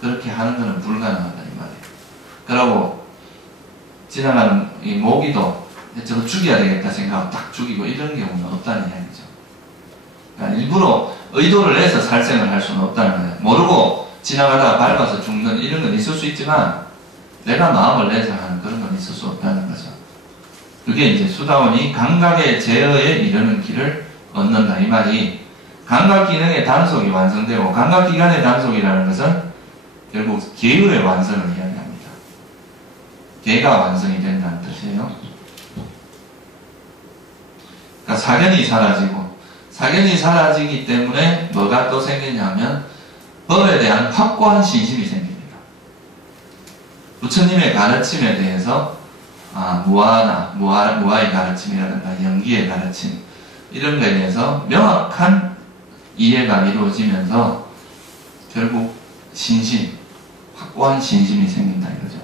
그렇게 하는 거는 불가능하다 이 말이에요. 그러고 지나가는 이 모기도 저거 죽여야 되겠다 생각하고 딱 죽이고 이런 경우는 없다는 이야기죠. 그러니까 일부러 의도를 내서 살생을 할 수는 없다는 거예요. 모르고 지나가다가 밟아서 죽는 이런 건 있을 수 있지만 내가 마음을 내서 하는 그런 건 있을 수 없다는 거죠. 그게 이제 수다원이 감각의 제어에 이르는 길을 얻는다 이 말이 감각기능의 단속이 완성되고 감각기관의 단속이라는 것은 결국 계율의 완성을 이야기합니다. 계가 완성이 된다는 뜻이에요. 그러니까 사견이 사라지고 사견이 사라지기 때문에 뭐가 또 생기냐면 법에 대한 확고한 신심이 생깁니다. 부처님의 가르침에 대해서 무아의 가르침이라든가 영기의 가르침 이런 것에 대해서 명확한 이해가 이루어지면서 결국 확고한 신심이 생긴다 이거죠.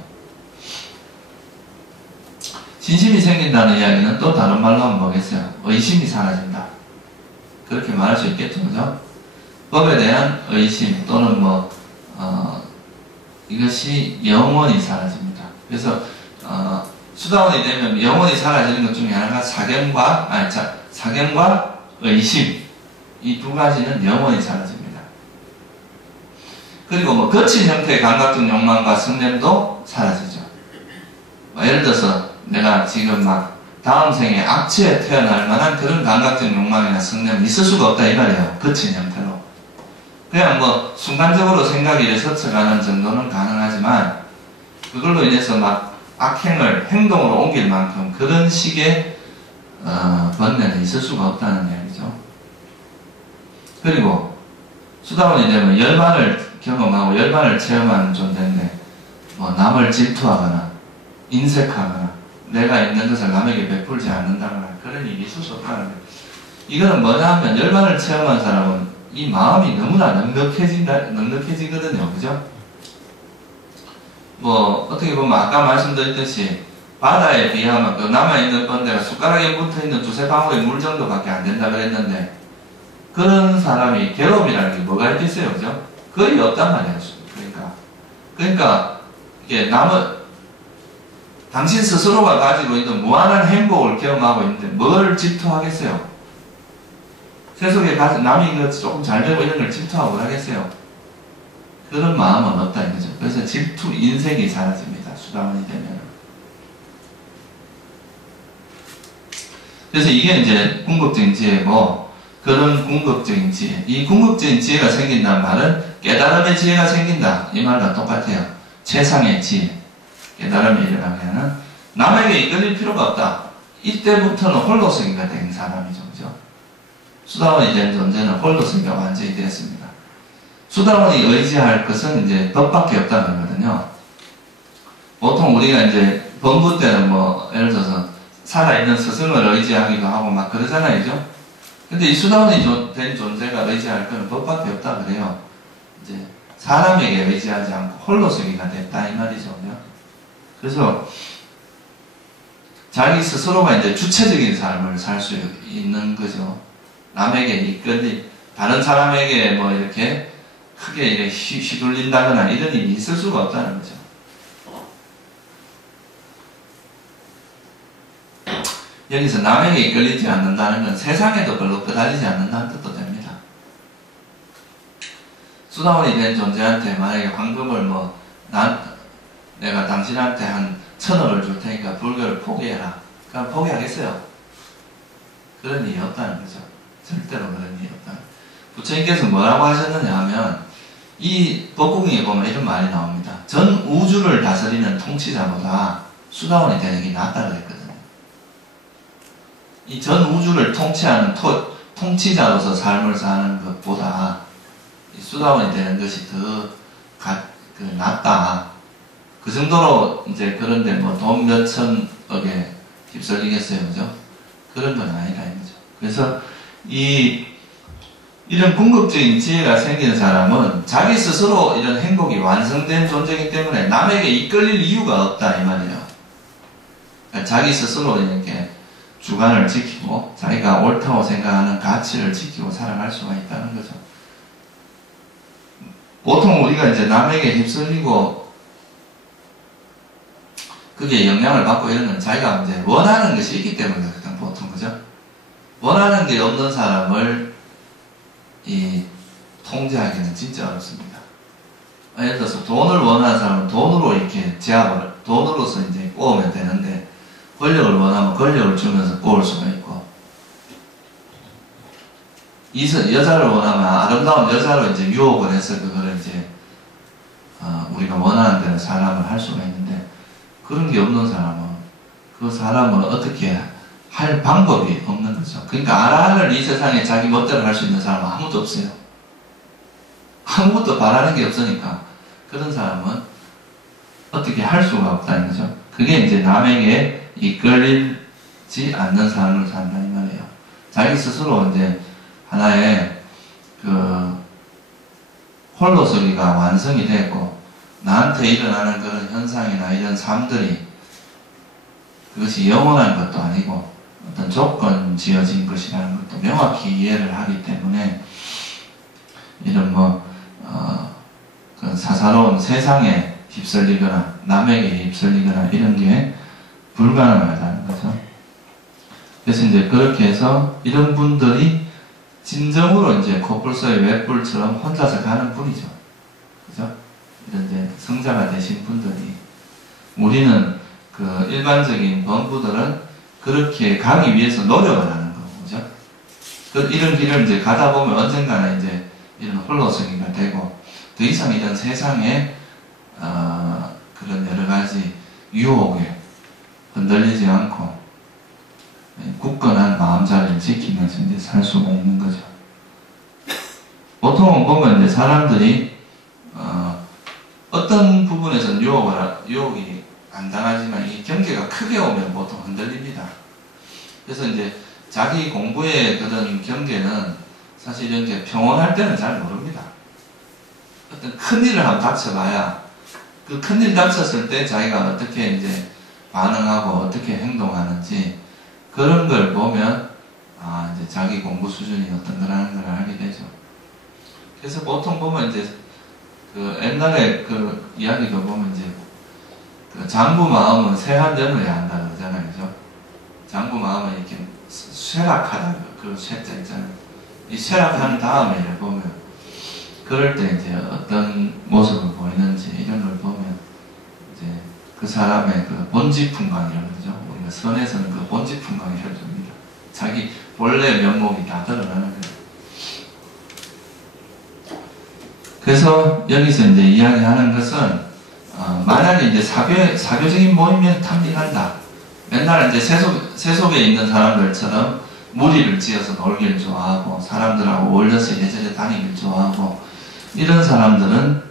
신심이 생긴다는 이야기는 또 다른 말로 하면 뭐겠어요? 의심이 사라진다. 그렇게 말할 수 있겠죠, 그죠? 법에 대한 의심 또는 이것이 영원히 사라집니다. 그래서 수다원이 되면 영원히 사라지는 것 중에 하나가 사견과 의심 이 2가지는 영원히 사라집니다. 그리고 거친 형태의 감각적 욕망과 성냄도 사라지죠. 예를 들어서 내가 지금 다음 생에 악취에 태어날 만한 그런 감각적 욕망이나 성냄이 있을 수가 없다 이 말이에요. 거친 형태로. 그냥 순간적으로 생각이 스쳐가는 정도는 가능하지만 그걸로 인해서 악행을 행동으로 옮길 만큼 그런 식의 번뇌는 있을 수가 없다는 이야기죠. 그리고 수다원이 되면 열반을 경험하고 열반을 체험하는 존재인데 남을 질투하거나 인색하거나 내가 있는 것을 남에게 베풀지 않는다거나 그런 일이 있을 수 없다는 거예요. 이거는 뭐냐 하면 열반을 체험한 사람은 이 마음이 너무나 넉넉해지거든요. 그죠? 어떻게 보면 아까 말씀드렸듯이 바다에 비하면 그 남아있는 번데가 숟가락에 붙어있는 두세 방울의 물 정도밖에 안 된다 그랬는데, 그런 사람이 괴로움이라는 게 뭐가 있겠어요, 그죠? 거의 없단 말이에요. 그러니까 이게 당신 스스로가 가지고 있는 무한한 행복을 경험하고 있는데 뭘 질투하겠어요? 세속에 가서 남이 이거 조금 잘 되고 이런 걸 질투하고 하겠어요? 그런 마음은 없다는 거죠. 그래서 질투 인생이 사라집니다. 수다원이 되면. 그래서 이게 이제 궁극적인 지혜고, 그런 궁극적인 지혜, 이 궁극적인 지혜가 생긴다는 말은 깨달음의 지혜가 생긴다, 이 말과 똑같아요. 최상의 지혜, 깨달음이 일어나게 하는, 남에게 이끌릴 필요가 없다. 이때부터는 홀로서기가 된 사람이죠, 그죠? 수다원이 된 존재는 홀로서기가 완전히 되었습니다. 수다원이 의지할 것은 이제 법밖에 없다는 거거든요. 보통 우리가 이제 범부 때는 뭐 예를 들어서 살아있는 스승을 의지하기도 하고 막 그러잖아요, 그죠? 근데 이 수다원이 된 존재가 의지할 것은 법밖에 없다 그래요. 이제 사람에게 의지하지 않고 홀로서기가 됐다 이 말이죠. 그래서 자기 스스로가 이제 주체적인 삶을 살 수 있는 거죠. 남에게 이끌린, 다른 사람에게 뭐 이렇게 크게 이렇게 휘둘린다거나 이런 일이 있을 수가 없다는 거죠. 여기서 남에게 이끌리지 않는다는 건 세상에도 별로 끄달리지 않는다는 뜻도 됩니다. 수다원이 된 존재한테 만약에 황금을 내가 당신한테 한 1,000원을 줄 테니까 불교를 포기해라. 그럼 포기하겠어요? 그런 일이 없다는 거죠. 절대로 그런 일이 없다. 부처님께서 뭐라고 하셨느냐 하면, 이 법국에 보면 이런 말이 나옵니다. 전 우주를 다스리는 통치자보다 수다원이 되는 게 낫다 그랬거든요. 이 전 우주를 통치하는 통치자로서 삶을 사는 것보다 이 수다원이 되는 것이 더 낫다. 그 정도로 이제 그런데 뭐 돈 몇천억에 휩쓸리겠어요, 그죠? 그런 건 아니다 이거죠. 그래서 이런 궁극적인 지혜가 생기는 사람은 자기 스스로 이런 행복이 완성된 존재이기 때문에 남에게 이끌릴 이유가 없다 이 말이에요. 그러니까 자기 스스로 이렇게 주관을 지키고 자기가 옳다고 생각하는 가치를 지키고 살아갈 수가 있다는 거죠. 보통 우리가 이제 남에게 휩쓸리고 그게 영향을 받고 이런 건 자기가 이제 원하는 것이 있기 때문이거든, 보통, 그죠? 원하는 게 없는 사람을 통제하기는 진짜 어렵습니다. 예를 들어서 돈을 원하는 사람은 돈으로 이렇게 돈으로서 이제 꼬우면 되는데, 권력을 원하면 권력을 주면서 꼬을 수가 있고, 여자를 원하면 아름다운 여자로 이제 유혹을 해서 그거를 이제, 우리가 원하는 대로 사람을 할 수가 있는데, 그런 게 없는 사람은, 그 사람을 어떻게 할 방법이 없는 거죠. 그러니까 알아하는 이 세상에 자기 멋대로 할 수 있는 사람은 아무도 없어요. 아무것도 바라는 게 없으니까, 그런 사람은 어떻게 할 수가 없다는 거죠. 그게 이제 남에게 이끌리지 않는 삶을 산다 이 말이에요. 자기 스스로 이제 하나의 홀로서기가 완성이 되고, 나한테 일어나는 그런 현상이나 이런 삶들이 그것이 영원한 것도 아니고 어떤 조건 지어진 것이라는 것도 명확히 이해를 하기 때문에 이런 그 사사로운 세상에 휩쓸리거나 남에게 휩쓸리거나 이런 게 불가능하다는 거죠. 그래서 이제 그렇게 해서 이런 분들이 진정으로 이제 코뿔소의 웹불처럼 혼자서 가는 분이죠. 그죠? 이런 이제 성자가 되신 분들이, 우리는 그 일반적인 범부들은 그렇게 가기 위해서 노력을 하는 거고, 그죠? 이런 길을 이제 가다 보면 언젠가는 이제 이런 홀로서기가 되고, 더 이상 이런 세상에, 그런 여러 가지 유혹에 흔들리지 않고, 굳건한 마음자리를 지키면서 이제 살 수가 있는 거죠. 보통은 보면 이제 사람들이, 어떤 부분에서는 유혹이 안 당하지만 이 경계가 크게 오면 보통 흔들립니다. 그래서 이제 자기 공부의 그런 경계는 사실 이렇게 평온할 때는 잘 모릅니다. 어떤 큰일을 한번 닥쳐봐야 그 큰일 닥쳤을 때 자기가 어떻게 이제 반응하고 어떻게 행동하는지 그런 걸 보면 이제 자기 공부 수준이 어떤 거라는 걸 알게 되죠. 그래서 보통 보면 이제 그 옛날에 그 이야기도 보면 이제 그 장부 마음은 쇠한 연을 한다 그러잖아요, 그죠? 장부 마음은 이렇게 쇠락하다 그 쇠자 있잖아요. 이 쇠락한 다음에 이렇게 보면 그럴 때 이제 어떤 모습을 보이는지 이런 걸 보면 이제 그 사람의 그 본질풍광이라고 그러죠. 우리가 선에서는 그 본질풍광이라고 줍니다. 자기 본래 면목이 다 드러나는 거예요. 그래서 여기서 이제 이야기하는 것은 만약에 이제 사교적인 모임에 탐닉한다. 맨날 이제 세속에 있는 사람들처럼 무리를 지어서 놀기를 좋아하고 사람들하고 어울려서 이래저래 다니기를 좋아하고 이런 사람들은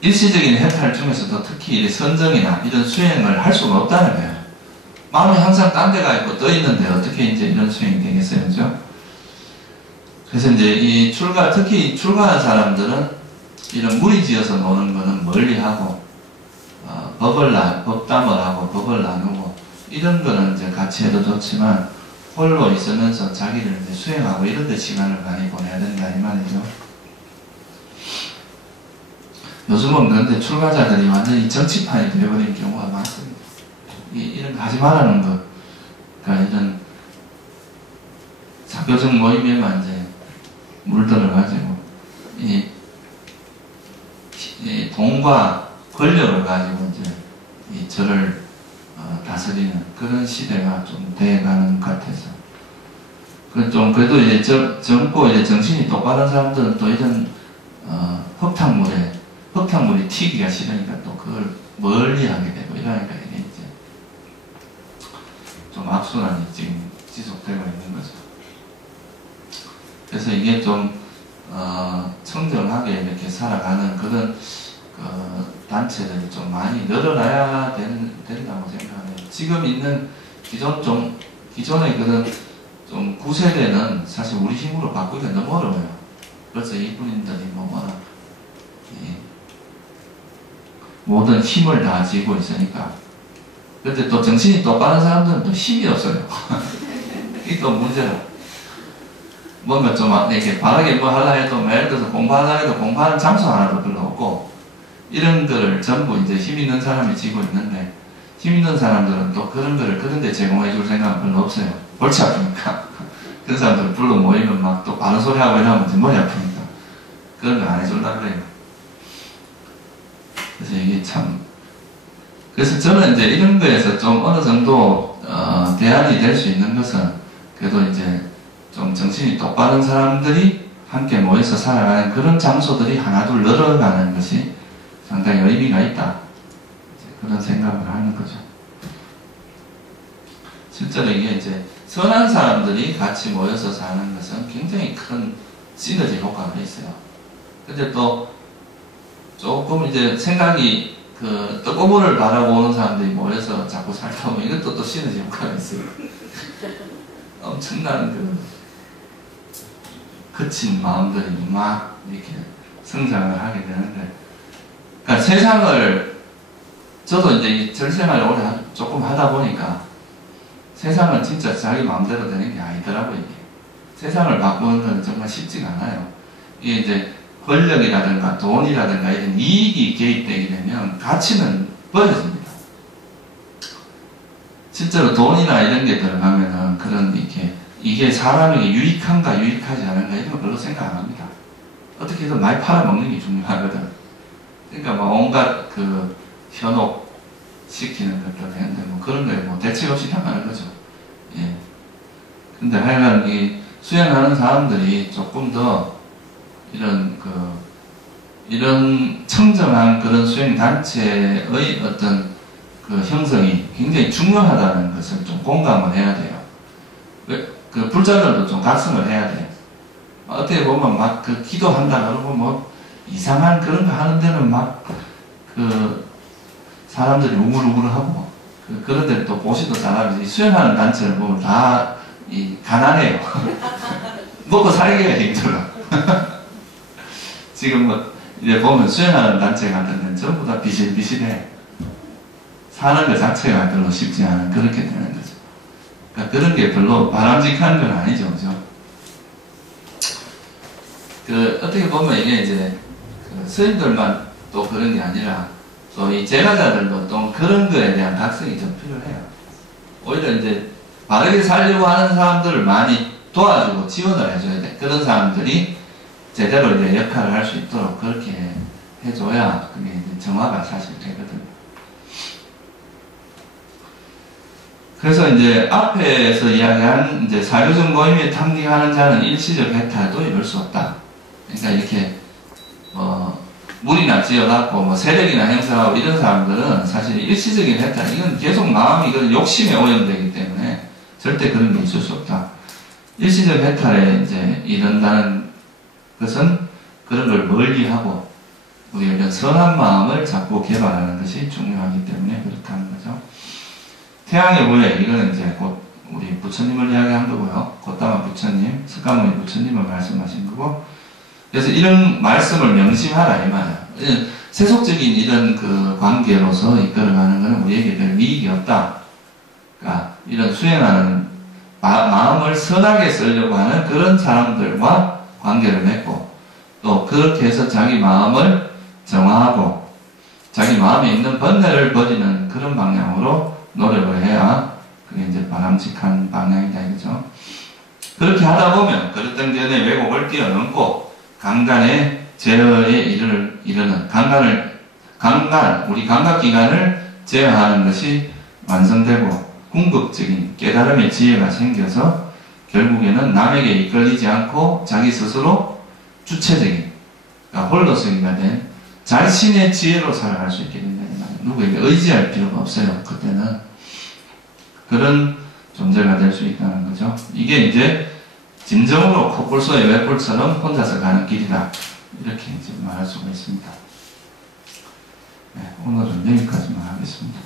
일시적인 해탈 중에서도 특히 선정이나 이런 수행을 할 수가 없다는 거예요. 마음이 항상 딴 데가 있고 떠 있는데 어떻게 이제 이런 수행이 되겠어요, 그죠? 그래서 이제 특히 출가한 사람들은 이런 무리지어서 노는 거는 멀리하고, 법담을 하고 법을 나누고, 이런 거는 이제 같이 해도 좋지만, 홀로 있으면서 자기를 이제 수행하고 이런 데 시간을 많이 보내야 된다, 이 말이죠. 요즘은 그런데 출가자들이 완전히 정치판이 되어버린 경우가 많습니다. 이런 거 하지 말라는 거. 그러니까 이런 사교적 모임에만 이제 물들어가지고 이 돈과 권력을 가지고 이제 이 저를 다스리는 그런 시대가 좀 돼가는 것 같아서 그래도 이제 젊고 이제 정신이 똑바른 사람들은 또 이런 흙탕물이 튀기가 싫으니까 또 그걸 멀리하게 되고 이러니까 이게 이제 좀 악순환이 지금 지속되고 있는 거죠. 그래서 이게 좀 청정하게 이렇게 살아가는 그런 단체들이 좀 많이 늘어나야 된다고 생각해요. 지금 있는 기존의 그런 좀 구세대는 사실 우리 힘으로 바꾸기가 너무 어려워요. 그래서 이분들이 워낙 모든 힘을 다 쥐고 있으니까. 근데 또 정신이 똑바른 사람들은 또 힘이 없어요. 이게 또 문제라. 뭔가 좀 이렇게 바르게 뭐 하려 해도 예를 들어서 공부하려 해도 공부하는 장소 하나도 별로 없고 이런 거를 전부 이제 힘 있는 사람이 쥐고 있는데 힘 있는 사람들은 또 그런 거를 그런데 제공해 줄 생각은 별로 없어요. 골치 아프니까. 그런 사람들 불러 모이면 막 또 바른 소리 하고 이러면 이제 머리 아프니까 그런 거 안 해준다 그래요. 그래서 이게 참 그래서 저는 이제 이런 거에서 좀 어느 정도 대안이 될 수 있는 것은 그래도 이제 좀 정신이 똑바른 사람들이 함께 모여서 살아가는 그런 장소들이 하나둘 늘어가는 것이 상당히 의미가 있다. 그런 생각을 하는 거죠. 실제로 이게 이제 선한 사람들이 같이 모여서 사는 것은 굉장히 큰 시너지 효과가 있어요. 근데 또 조금 이제 생각이 그 떡고물을 바라보는 사람들이 모여서 자꾸 살다 보면 이것도 또 시너지 효과가 있어요. 엄청난 거친 마음들이 막 이렇게 성장을 하게 되는데, 그러니까 세상을 저도 이제 절생활을 오래 조금 하다 보니까 세상은 진짜 자기 마음대로 되는 게 아니더라고요. 이게 세상을 바꾸는 건 정말 쉽지가 않아요. 이게 이제 권력이라든가 돈이라든가 이런 이익이 개입되게 되면 가치는 버려집니다. 실제로 돈이나 이런 게 들어가면은 그런 이게 사람에게 유익한가 유익하지 않은가 이런 거 별로 생각 안 합니다. 어떻게든 많이 팔아먹는 게 중요하거든. 그러니까 뭐 온갖 현혹 시키는 것들 했는데 뭐 그런 거에 뭐 대책 없이 당하는 거죠. 예. 근데 하여간 이 수행하는 사람들이 조금 더 이런 청정한 그런 수행 단체의 어떤 형성이 굉장히 중요하다는 것을 좀 공감을 해야 돼요. 불자들도 좀 각성을 해야 돼요. 어떻게 보면 막 기도한다 그러고 뭐 이상한 그런 거 하는 데는 막 사람들이 우물우물하고 그런 데는 또 보시도 사람이 수행하는 단체를 보면 다 가난해요. 먹고 살기가 힘들어. 지금 뭐 이제 보면 수행하는 단체 같은 데는 전부 다 비실비실해. 사는 것 자체가 별로 쉽지 않은 그렇게 되는 거죠. 그러니까 그런 게 별로 바람직한 건 아니죠, 그죠? 어떻게 보면 이게 이제 스님들만 또 그런 게 아니라 또 이 제가자들도 또 그런 거에 대한 각성이 좀 필요해요. 오히려 이제 바르게 살려고 하는 사람들을 많이 도와주고 지원을 해줘야 돼. 그런 사람들이 제대로 이제 역할을 할 수 있도록 그렇게 해줘야 그게 이제 정화가 사실 되거든요. 그래서 이제 앞에서 이야기한 이제 사유적 모임에 탐닉하는 자는 일시적 해탈도 이룰 수 없다. 그러니까 이렇게 물이나 찌어갖고 세력이나 행사하고 이런 사람들은 사실 일시적인 해탈, 이건 계속 마음이 이건 욕심에 오염되기 때문에 절대 그런 게 있을 수 없다. 일시적 해탈에 이제 이른다는 것은 그런 걸 멀리하고 우리가 이런 선한 마음을 자꾸 개발하는 것이 중요하기 때문에 그렇다는 거죠. 태양의 무예, 이거는 이제 곧 우리 부처님을 이야기한 거고요. 곧다마 부처님, 석가모니 부처님을 말씀하신 거고, 그래서 이런 말씀을 명심하라 이 말이야. 세속적인 이런 그 관계로서 이끌어가는 것은 우리에게 별 이익이 없다. 그러니까 이런 수행하는 마음을 선하게 쓰려고 하는 그런 사람들과 관계를 맺고, 또 그렇게 해서 자기 마음을 정화하고 자기 마음에 있는 번뇌를 버리는 그런 방향으로 노력을 해야 그게 이제 바람직한 방향이다 이거죠. 그렇게 하다 보면 그릇된 견의 왜곡을 뛰어넘고 강간의 제어에 이르는 우리 감각기관을 제어하는 것이 완성되고 궁극적인 깨달음의 지혜가 생겨서 결국에는 남에게 이끌리지 않고 자기 스스로 주체적인, 그러니까 홀로서기가 된 자신의 지혜로 살아갈 수 있게 된다는 말이에요. 누구에게 의지할 필요가 없어요. 그때는 그런 존재가 될 수 있다는 거죠. 이게 이제 진정으로 코뿔소의 외뿔처럼 혼자서 가는 길이다. 이렇게 이제 말할 수가 있습니다. 네, 오늘은 여기까지만 하겠습니다.